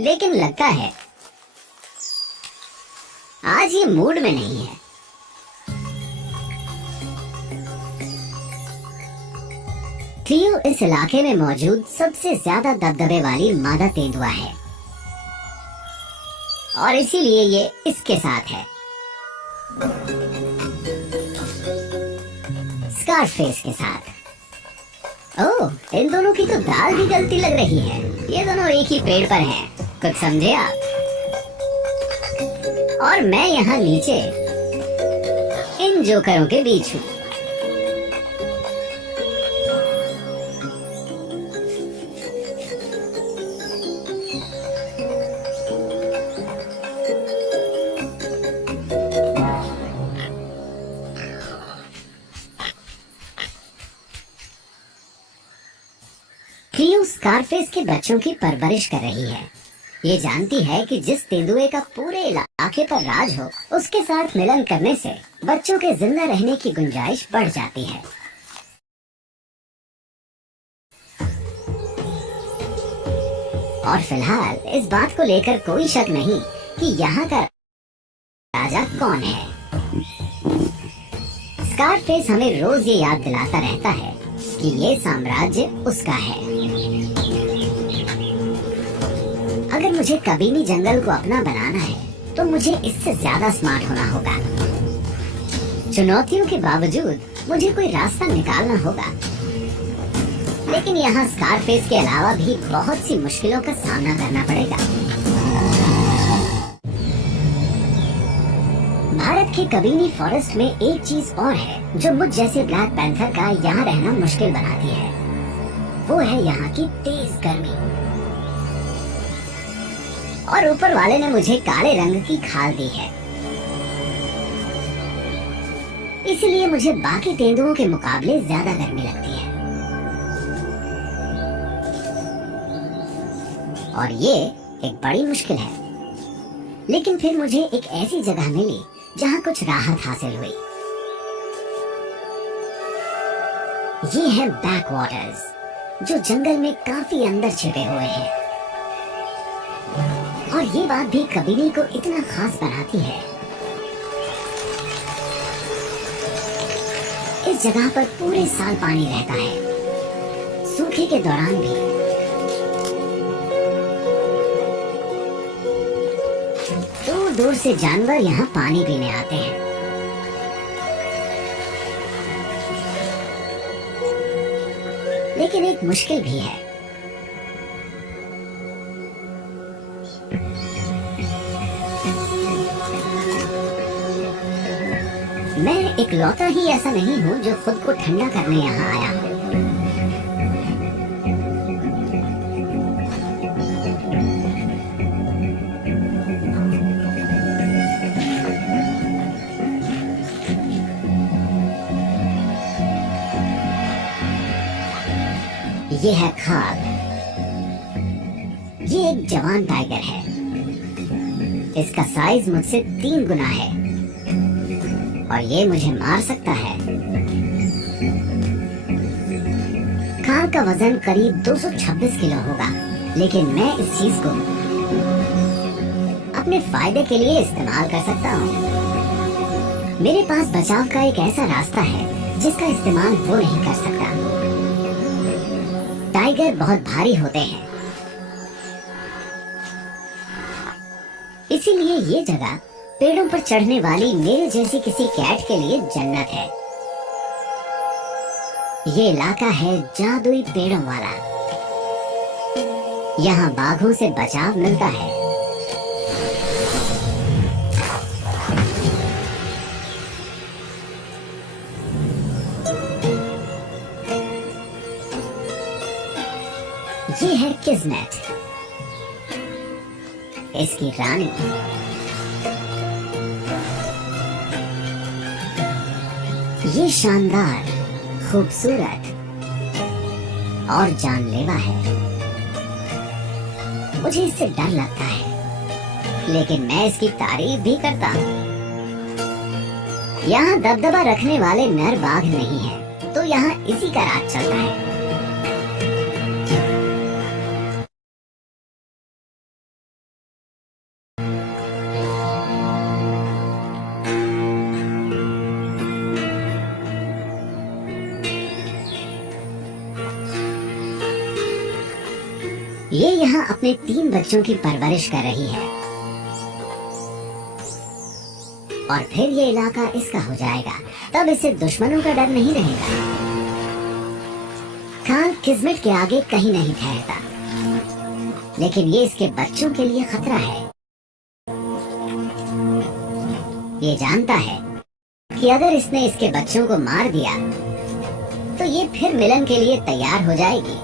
लेकिन लगता है आज ये मूड में नहीं है। क्लियो इस इलाके में मौजूद सबसे ज्यादा दबदबे वाली मादा तेंदुआ है और इसीलिए ये इसके साथ है। स्कारफेस के साथ। ओह, इन दोनों की तो दाल भी गलती लग रही है। ये दोनों एक ही पेड़ पर हैं। कुछ समझे आप? और मैं यहाँ नीचे इन जोकरों के बीच हूँ। स्कारफेस के बच्चों की परवरिश कर रही है। ये जानती है कि जिस तेंदुए का पूरे इलाके पर राज हो, उसके साथ मिलन करने से बच्चों के जिंदा रहने की गुंजाइश बढ़ जाती है। और फिलहाल इस बात को लेकर कोई शक नहीं कि यहाँ का राजा कौन है। स्कारफेस हमें रोज ये याद दिलाता रहता है कि ये साम्राज्य उसका है। अगर मुझे कबीनी जंगल को अपना बनाना है तो मुझे इससे ज्यादा स्मार्ट होना होगा। चुनौतियों के बावजूद मुझे कोई रास्ता निकालना होगा, लेकिन यहाँ स्कारफेस के अलावा भी बहुत सी मुश्किलों का सामना करना पड़ेगा। भारत के कबीनी फॉरेस्ट में एक चीज और है जो मुझ जैसे ब्लैक पैंथर का यहाँ रहना मुश्किल बनाती है। वो है यहाँ की तेज गर्मी। और ऊपर वाले ने मुझे काले रंग की खाल दी है, इसलिए मुझे बाकी तेंदुओं के मुकाबले ज्यादा गर्मी लगती है। और ये एक बड़ी मुश्किल है, लेकिन फिर मुझे एक ऐसी जगह मिली जहाँ कुछ राहत हासिल हुई। ये है बैक वाटर्स, जो जंगल में काफी अंदर छिपे हुए हैं। और ये बात भी कबीनी को इतना खास बनाती है। इस जगह पर पूरे साल पानी रहता है, सूखे के दौरान भी। दूर दूर से जानवर यहाँ पानी पीने आते हैं। लेकिन एक मुश्किल भी है। मैं इकलौता ही ऐसा नहीं हूँ जो खुद को ठंडा करने यहाँ आया हूँ। ये है खाल। ये एक जवान टाइगर है। इसका साइज मुझसे 3 गुना है और ये मुझे मार सकता है। खाल का वजन करीब 226 किलो होगा, लेकिन मैं इस चीज को अपने फायदे के लिए इस्तेमाल कर सकता हूँ। मेरे पास बचाव का एक ऐसा रास्ता है जिसका इस्तेमाल वो नहीं कर सकता। टाइगर बहुत भारी होते हैं, इसीलिए ये जगह पेड़ों पर चढ़ने वाली मेरे जैसी किसी कैट के लिए जन्नत है। ये इलाका है जादुई पेड़ों वाला। यहाँ बाघों से बचाव मिलता है। ये है किस्मत, इसकी रानी। ये शानदार, खूबसूरत और जानलेवा है। मुझे इससे डर लगता है, लेकिन मैं इसकी तारीफ भी करता हूँ। यहाँ दबदबा रखने वाले नर बाघ नहीं है, तो यहाँ इसी का राज चलता है। ये यहाँ अपने 3 बच्चों की परवरिश कर रही है और फिर ये इलाका इसका हो जाएगा। तब इसे दुश्मनों का डर नहीं रहेगा। खाल किस्मत के आगे कहीं नहीं ठहरता, लेकिन ये इसके बच्चों के लिए खतरा है। ये जानता है कि अगर इसने इसके बच्चों को मार दिया तो ये फिर मिलन के लिए तैयार हो जाएगी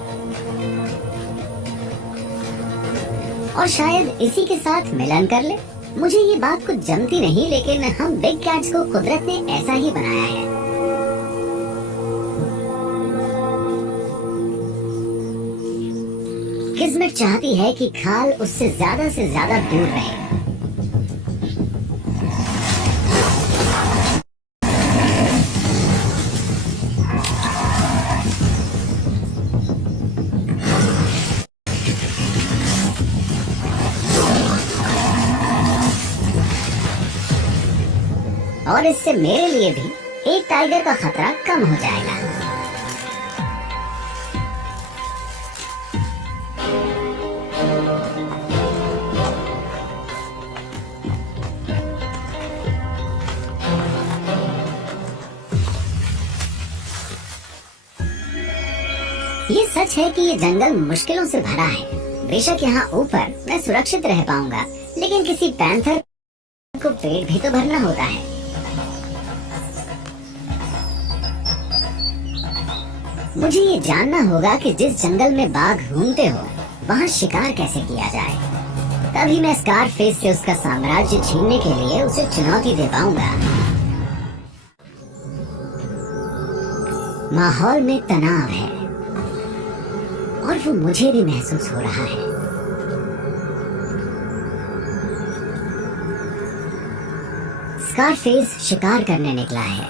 और शायद इसी के साथ मिलन कर ले। मुझे ये बात कुछ जमती नहीं, लेकिन हम बिग कैट्स को कुदरत ने ऐसा ही बनाया है। किस्मत चाहती है कि खाल उससे ज्यादा दूर रहे। और इससे मेरे लिए भी एक टाइगर का खतरा कम हो जाएगा। ये सच है कि ये जंगल मुश्किलों से भरा है। बेशक यहाँ ऊपर मैं सुरक्षित रह पाऊंगा, लेकिन किसी पैंथर को पेट भी तो भरना होता है। मुझे ये जानना होगा कि जिस जंगल में बाघ घूमते हो वहाँ शिकार कैसे किया जाए। तभी मैं स्कारफेस से उसका साम्राज्य छीनने के लिए उसे चुनौती दे पाऊंगा। माहौल में तनाव है और वो मुझे भी महसूस हो रहा है। स्कारफेस शिकार करने निकला है।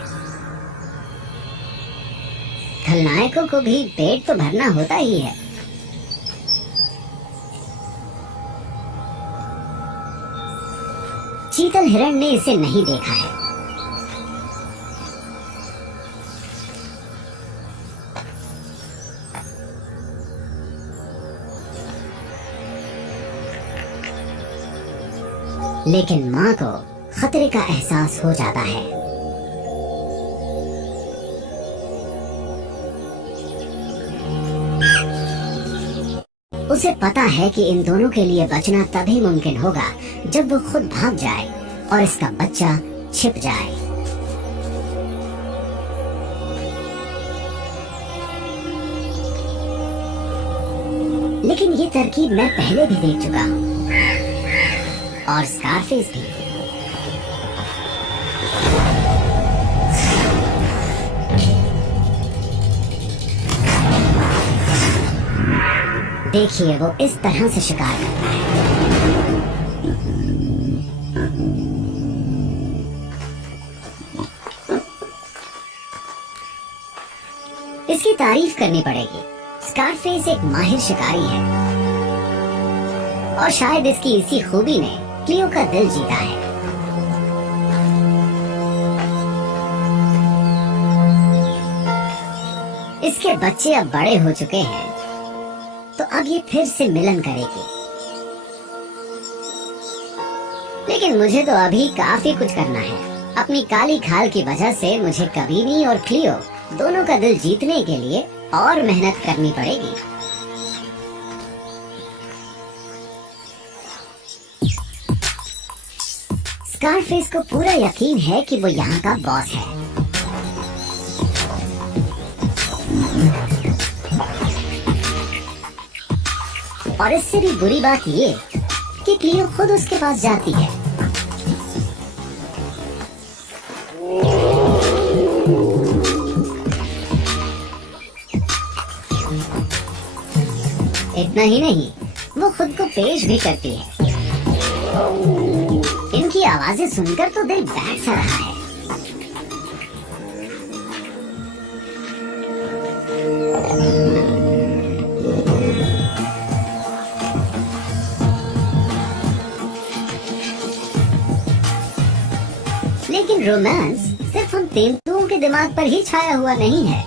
खलनायकों को भी पेट तो भरना होता ही है। चीतल हिरण ने इसे नहीं देखा है। लेकिन माँ को खतरे का एहसास हो जाता है। उसे पता है कि इन दोनों के लिए बचना तभी मुमकिन होगा जब वो खुद भाग जाए और इसका बच्चा छिप जाए। लेकिन ये तरकीब मैं पहले भी देख चुका हूँ, और स्कारफेस भी। देखिए वो इस तरह से शिकार करता है। इसकी तारीफ करनी पड़ेगी। स्कारफेस एक माहिर शिकारी है और शायद इसकी इसी खूबी ने क्लियो का दिल जीता है। इसके बच्चे अब बड़े हो चुके हैं, तो अब ये फिर से मिलन करेगी। लेकिन मुझे तो अभी काफी कुछ करना है। अपनी काली खाल की वजह से मुझे कबीनी और क्लियो दोनों का दिल जीतने के लिए और मेहनत करनी पड़ेगी। स्कारफेस को पूरा यकीन है कि वो यहाँ का बॉस है। और इससे भी बुरी बात ये कि क्लियो खुद उसके पास जाती है। इतना ही नहीं, वो खुद को पेश भी करती है। इनकी आवाजें सुनकर तो दिल बैठ सा रहा है। लेकिन रोमांस सिर्फ हम तेंदुओं के दिमाग पर ही छाया हुआ नहीं है।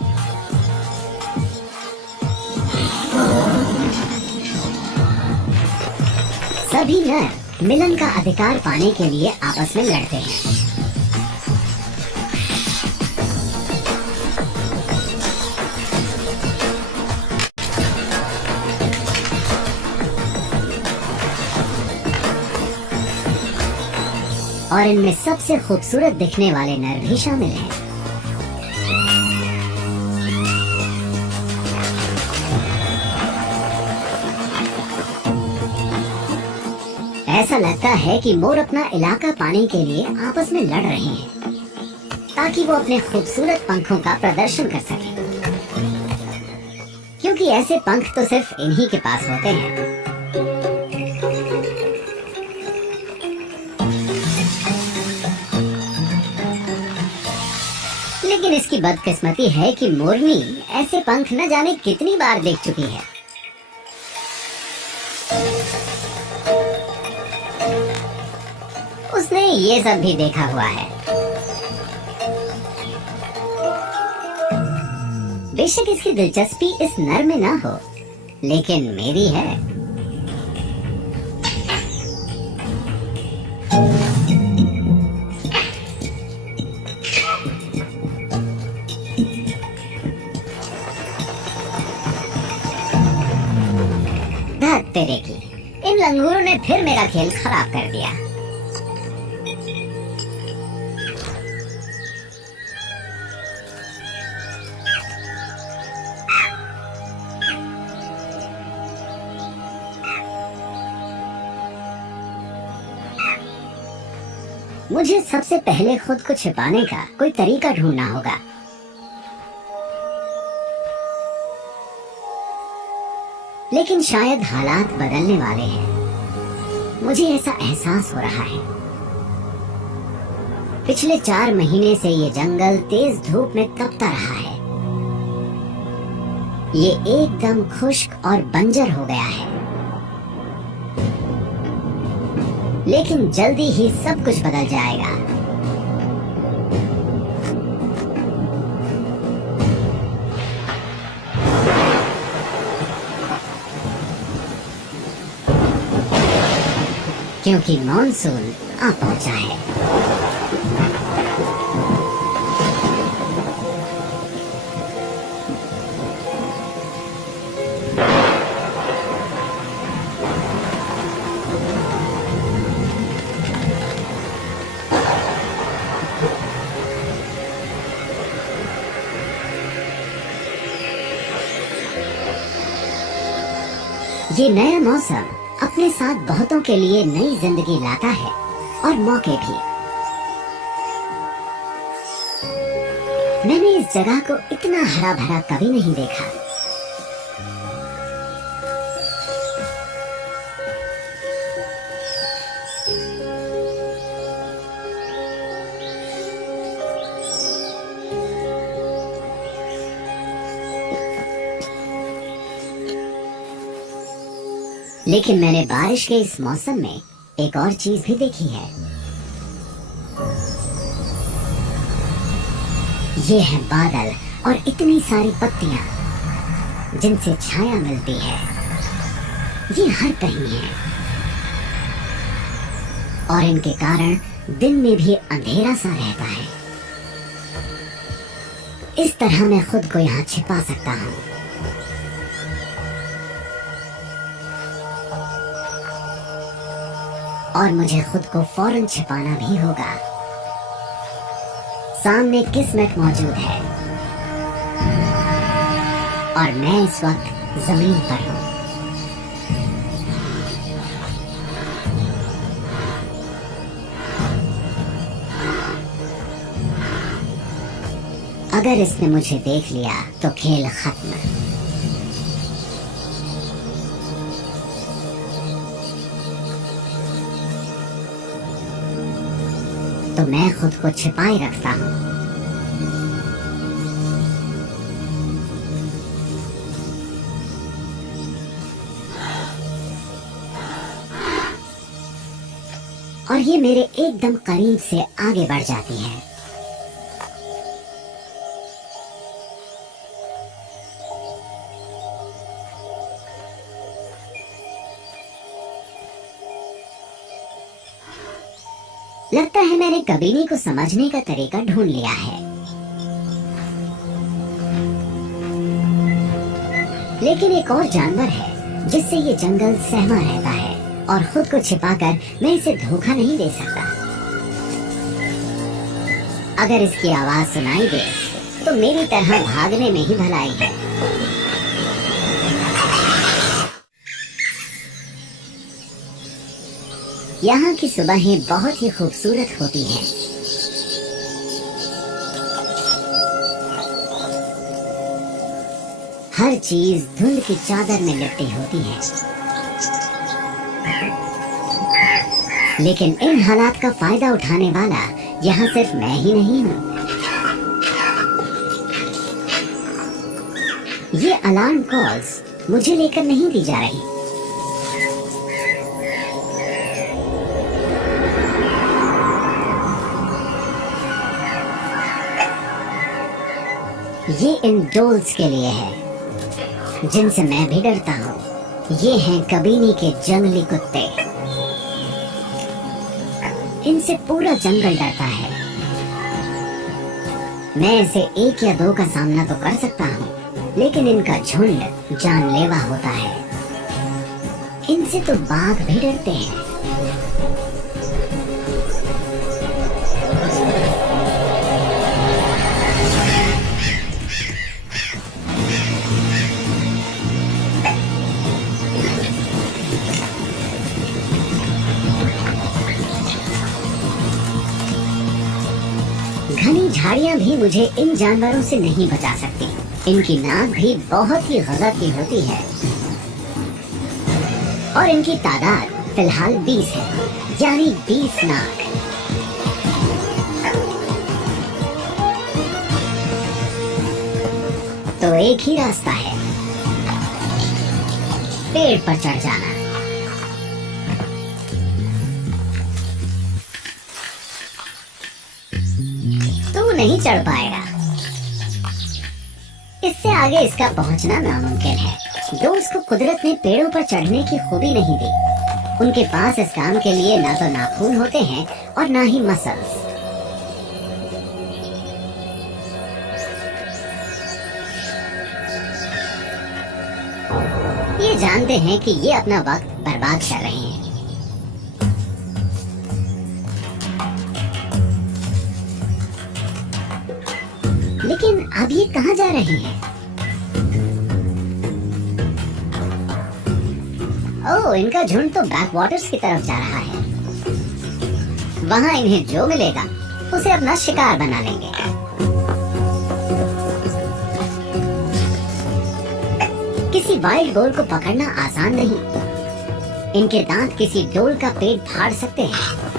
सभी नर मिलन का अधिकार पाने के लिए आपस में लड़ते हैं। और इनमें सबसे खूबसूरत दिखने वाले नर भी शामिल हैं। ऐसा लगता है कि मोर अपना इलाका पाने के लिए आपस में लड़ रहे हैं, ताकि वो अपने खूबसूरत पंखों का प्रदर्शन कर सके। क्योंकि क्योंकि ऐसे पंख तो सिर्फ इन्हीं के पास होते हैं। लेकिन इसकी बदकिस्मती है कि मोरनी ऐसे पंख न जाने कितनी बार देख चुकी है। उसने ये सब भी देखा हुआ है। बेशक इसकी दिलचस्पी इस नर में ना हो, लेकिन मेरी है। तेरे की इन लंगूरों ने फिर मेरा खेल खराब कर दिया। मुझे सबसे पहले खुद को छिपाने का कोई तरीका ढूंढना होगा। लेकिन शायद हालात बदलने वाले हैं। मुझे ऐसा एहसास हो रहा है। पिछले 4 महीने से ये जंगल तेज धूप में तपता रहा है। ये एकदम खुश्क और बंजर हो गया है। लेकिन जल्दी ही सब कुछ बदल जाएगा। क्योंकि मॉनसून आ पहुंचा है। ये नया मौसम अपने साथ बहुतों के लिए नई जिंदगी लाता है और मौके भी। मैंने इस जगह को इतना हरा भरा कभी नहीं देखा। लेकिन मैंने बारिश के इस मौसम में एक और चीज भी देखी है। ये है बादल और इतनी सारी पत्तियां जिनसे छाया मिलती है। ये हर कहीं है और इनके कारण दिन में भी अंधेरा सा रहता है। इस तरह मैं खुद को यहाँ छिपा सकता हूँ। और मुझे खुद को फौरन छिपाना भी होगा। सामने किस्मत मौजूद है और मैं इस वक्त जमीन पर हूँ। अगर इसने मुझे देख लिया तो खेल खत्म। तो मैं खुद को छिपाए रखता हूँ। और ये मेरे एकदम करीब से आगे बढ़ जाती है। लगता है मैंने कबीनी को समझने का तरीका ढूंढ लिया है। लेकिन एक और जानवर है जिससे ये जंगल सहमा रहता है और खुद को छिपाकर मैं इसे धोखा नहीं दे सकता। अगर इसकी आवाज सुनाई दे तो मेरी तरह भागने में ही भलाई है। यहाँ की सुबहें बहुत ही खूबसूरत होती हैं। हर चीज धुंध की चादर में लिपटी होती है। लेकिन इन हालात का फायदा उठाने वाला यहाँ सिर्फ मैं ही नहीं हूँ। ये अलार्म कॉल्स मुझे लेकर नहीं दी जा रही। ये इन डोल्स के लिए है जिनसे मैं भी डरता हूँ। ये हैं कबीनी के जंगली कुत्ते। इनसे पूरा जंगल डरता है। मैं ऐसे एक या दो का सामना तो कर सकता हूँ, लेकिन इनका झुंड जानलेवा होता है। इनसे तो बाघ भी डरते हैं। घनी झाड़ियां भी मुझे इन जानवरों से नहीं बचा सकती। इनकी नाक भी बहुत ही गजब की होती है और इनकी तादाद फिलहाल 20 है, यानी 20 नाक। तो एक ही रास्ता है, पेड़ पर चढ़ जाना। तू नहीं चढ़ पाएगा। इससे आगे इसका पहुंचना नामुमकिन है। दोस्त को कुदरत ने पेड़ों पर चढ़ने की खूबी नहीं दी। उनके पास इस काम के लिए ना तो नाखून होते हैं और ना ही मसल्स। ये जानते हैं कि ये अपना वक्त बर्बाद कर रहे हैं। लेकिन अब ये कहाँ जा रहे हैं? ओह, इनका झुंड तो बैक वाटर्स की तरफ जा रहा है। वहाँ इन्हें जो मिलेगा उसे अपना शिकार बना लेंगे। किसी वाइल्ड बोर को पकड़ना आसान नहीं। इनके दांत किसी डोल का पेट फाड़ सकते हैं।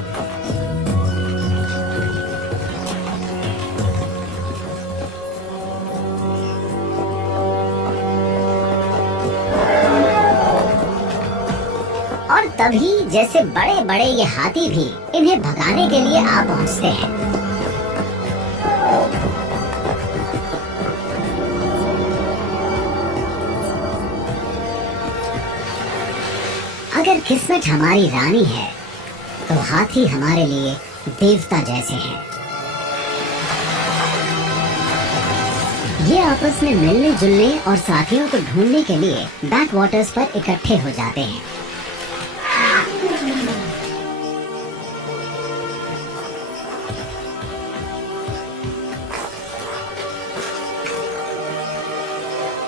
और तभी जैसे बड़े बड़े ये हाथी भी इन्हें भगाने के लिए आ पहुंचते हैं। अगर किस्मत हमारी रानी है तो हाथी हमारे लिए देवता जैसे हैं। ये आपस में मिलने जुलने और साथियों को ढूंढने के लिए बैक वाटर्स पर इकट्ठे हो जाते हैं।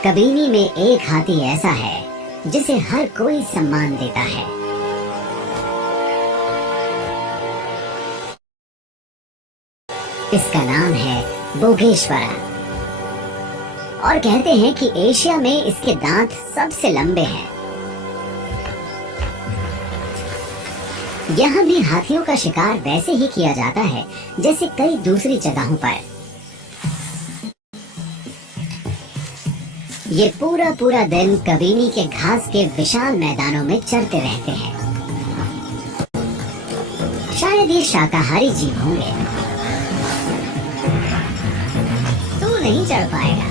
कबीनी में एक हाथी ऐसा है जिसे हर कोई सम्मान देता है। इसका नाम है बोगेश्वरा और कहते हैं कि एशिया में इसके दांत सबसे लंबे हैं। यहाँ भी हाथियों का शिकार वैसे ही किया जाता है जैसे कई दूसरी जगहों पर। ये पूरा दिन कबीनी के घास के विशाल मैदानों में चरते रहते हैं। शायद ये शाकाहारी जीव होंगे। तू नहीं चढ़ पाएगा।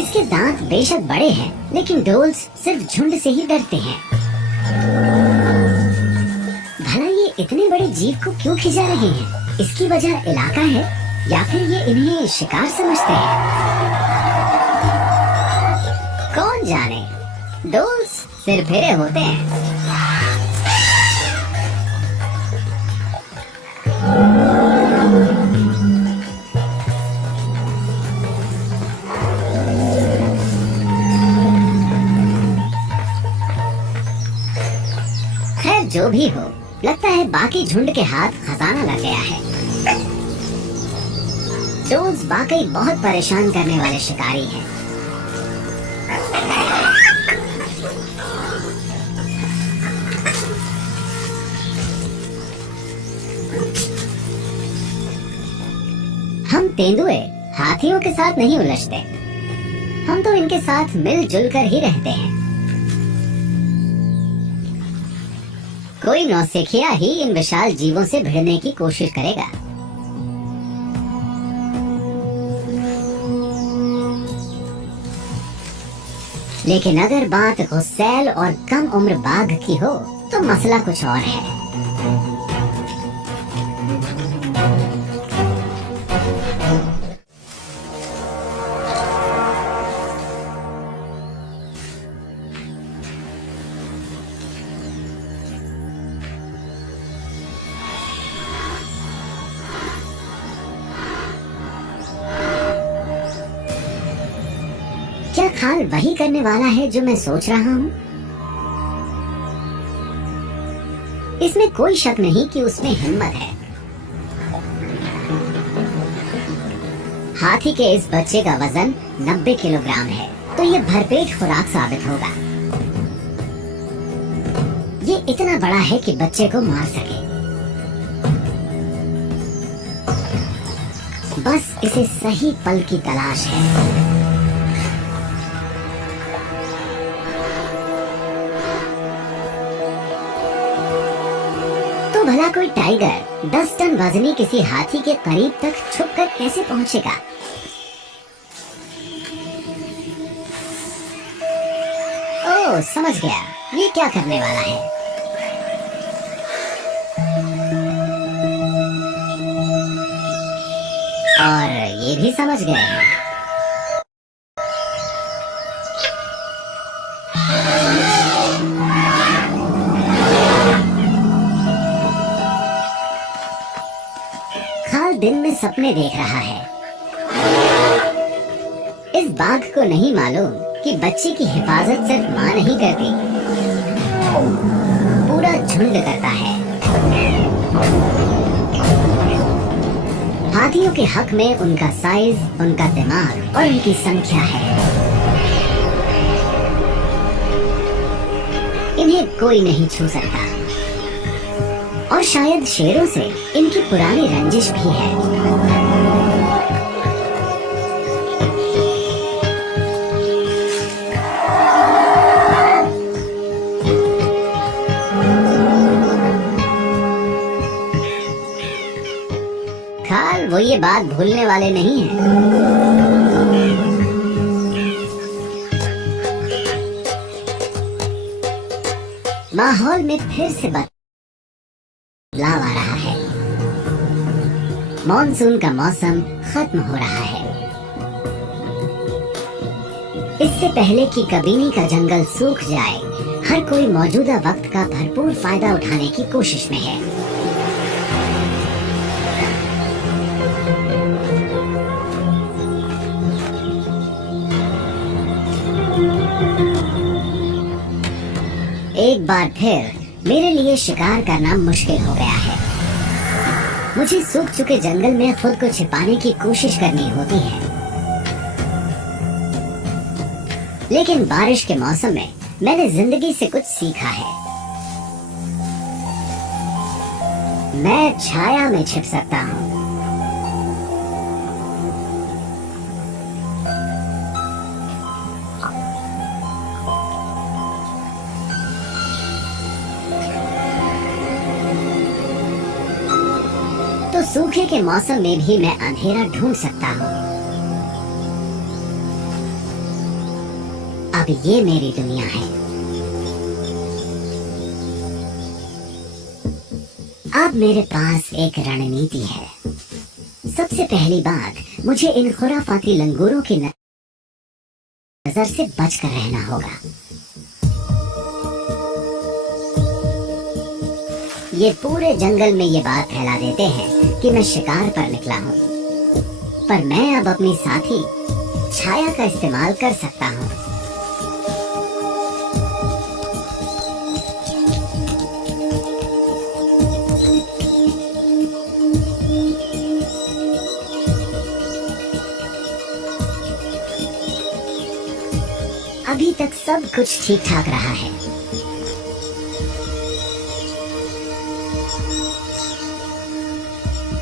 इसके दांत बेशक बड़े हैं, लेकिन डोल्स सिर्फ झुंड से ही डरते हैं। भला ये इतने बड़े जीव को क्यों खिंचा रहे हैं? इसकी वजह इलाका है या फिर ये इन्हें शिकार समझते हैं? कौन जाने। डोल्स सिर फेरे होते हैं। खैर जो भी हो, लगता है बाकी झुंड के हाथ खजाना लग गया है। जोस वाकई बहुत परेशान करने वाले शिकारी हैं। हम तेंदुए हाथियों के साथ नहीं उलझते, हम तो इनके साथ मिलजुल कर ही रहते हैं। कोई नौसिखिया ही इन विशाल जीवों से भिड़ने की कोशिश करेगा। लेकिन अगर बात गुस्सैल और कम उम्र बाघ की हो तो मसला कुछ और है। क्या खाल वही करने वाला है जो मैं सोच रहा हूँ? इसमें कोई शक नहीं कि उसमें हिम्मत है। हाथी के इस बच्चे का वजन 90 किलोग्राम है, तो ये भरपेट खुराक साबित होगा। ये इतना बड़ा है कि बच्चे को मार सके। बस इसे सही पल की तलाश है। भला कोई टाइगर 10 टन वजनी किसी हाथी के करीब तक छुपकर कैसे पहुंचेगा? ओह, समझ गया, ये क्या करने वाला है। और ये भी समझ गए हैं। दिन में सपने देख रहा है। इस बाघ को नहीं मालूम कि बच्चे की हिफाजत सिर्फ माँ नहीं करती, पूरा झुंड करता है। हाथियों के हक में उनका साइज, उनका दिमाग और उनकी संख्या है। इन्हें कोई नहीं छू सकता। और शायद शेरों से इनकी पुरानी रंजिश भी है। खाल वो ये बात भूलने वाले नहीं हैं। माहौल में फिर से बदलाव आ रहा है। मॉनसून का मौसम खत्म हो रहा है। इससे पहले कि कबीनी का जंगल सूख जाए, हर कोई मौजूदा वक्त का भरपूर फायदा उठाने की कोशिश में है। एक बार फिर मेरे लिए शिकार करना मुश्किल हो गया है। मुझे सूख चुके जंगल में खुद को छिपाने की कोशिश करनी होती है। लेकिन बारिश के मौसम में मैंने जिंदगी से कुछ सीखा है। मैं छाया में छिप सकता हूँ। तो सूखे के मौसम में भी मैं अंधेरा ढूंढ सकता हूँ। अब ये मेरी दुनिया है। अब मेरे पास एक रणनीति है। सबसे पहली बात, मुझे इन खुराफाती लंगूरों की नजर से बचकर रहना होगा। ये पूरे जंगल में ये बात फैला देते हैं कि मैं शिकार पर निकला हूँ, पर मैं अब अपनी साथी छाया का इस्तेमाल कर सकता हूँ। अभी तक सब कुछ ठीक ठाक रहा है।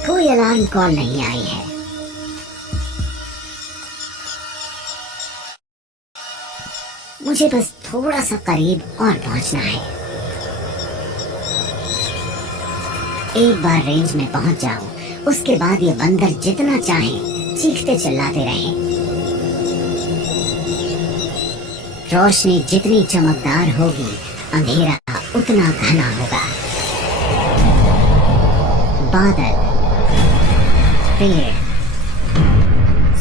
कोई अलार्म कॉल नहीं आई है। मुझे बस थोड़ा सा करीब और पहुंचना है। एक बार रेंज में पहुंच जाऊं, उसके बाद ये बंदर जितना चाहे चीखते चिल्लाते रहें। रोशनी जितनी चमकदार होगी, अंधेरा उतना घना होगा। बादल, पेड़,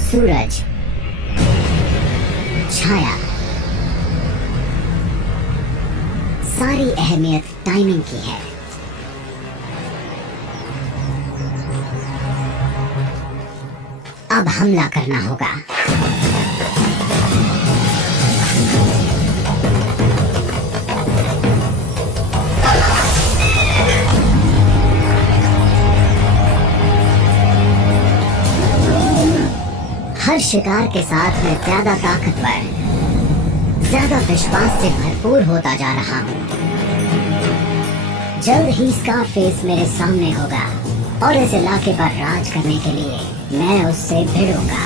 सूरज, छाया, सारी अहमियत टाइमिंग की है। अब हमला करना होगा। हर शिकार के साथ मैं ज्यादा ताकतवर, ज्यादा विश्वास से भरपूर होता जा रहा हूँ। जल्द ही स्कारफेस मेरे सामने होगा और इस इलाके पर राज करने के लिए मैं उससे भिड़ूंगा।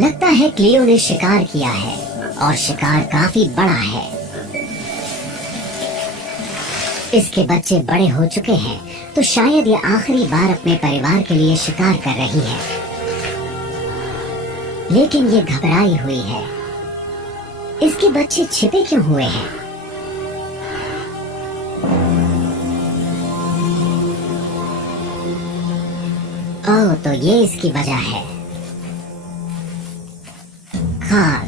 लगता है क्लियो ने शिकार किया है और शिकार काफी बड़ा है। इसके बच्चे बड़े हो चुके हैं, तो शायद ये आखिरी बार अपने परिवार के लिए शिकार कर रही है। लेकिन ये घबराई हुई है। इसके बच्चे छिपे क्यों हुए हैं? ओह, तो ये इसकी वजह है। खाल,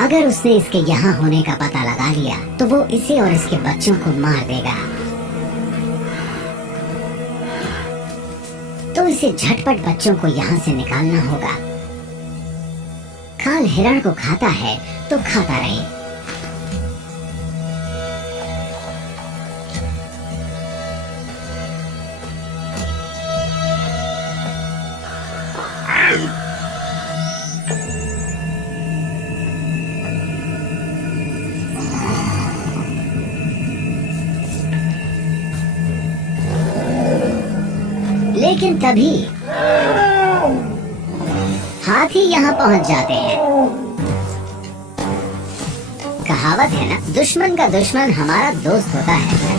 अगर उसने इसके यहाँ होने का पता लगा लिया तो वो इसे और इसके बच्चों को मार देगा। तो इसे झटपट बच्चों को यहाँ से निकालना होगा। खाल हिरण को खाता है तो खाता रहे। लेकिन तभी हाथी यहाँ पहुंच जाते हैं। कहावत है ना, दुश्मन का दुश्मन हमारा दोस्त होता है।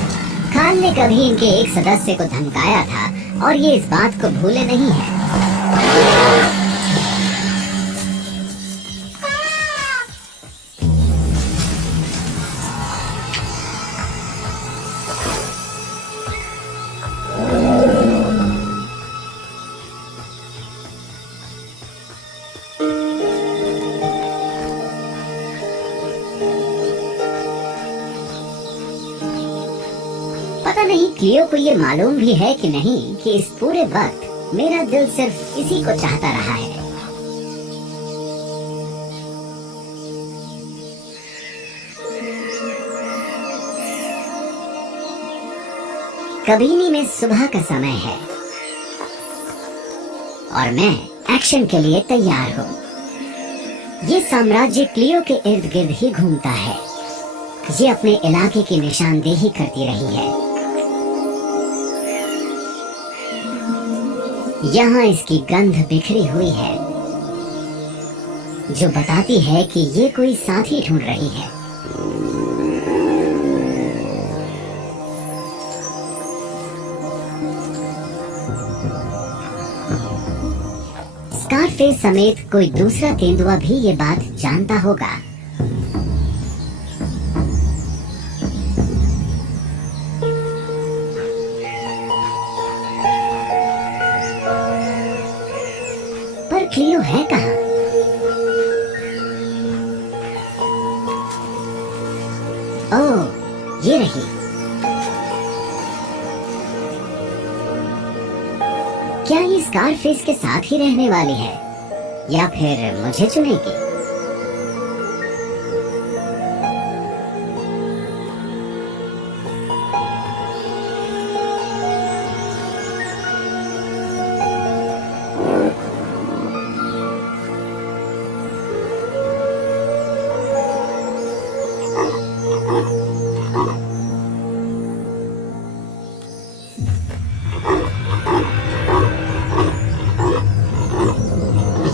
खान ने कभी इनके एक सदस्य को धमकाया था और ये इस बात को भूले नहीं है। पता नहीं क्लियो को ये मालूम भी है कि नहीं कि इस पूरे वक्त मेरा दिल सिर्फ इसी को चाहता रहा है। कबीनी में सुबह का समय है और मैं एक्शन के लिए तैयार हूँ। ये साम्राज्य क्लियो के इर्द गिर्द ही घूमता है। ये अपने इलाके की निशानदेही करती रही है। यहाँ इसकी गंध बिखरी हुई है, जो बताती है कि ये कोई साथी ढूंढ रही है। स्कारफेस समेत कोई दूसरा तेंदुआ भी ये बात जानता होगा। पर क्लियो है कहाँ? ओह, ये रही। क्या ये स्कारफेस के साथ ही रहने वाली है या फिर मुझे चुनेगी?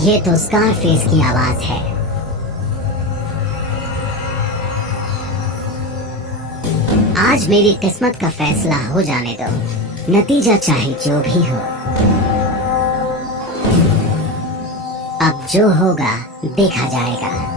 ये तो स्कारफेस की आवाज है। आज मेरी किस्मत का फैसला हो जाने दो, नतीजा चाहे जो भी हो। अब जो होगा देखा जाएगा।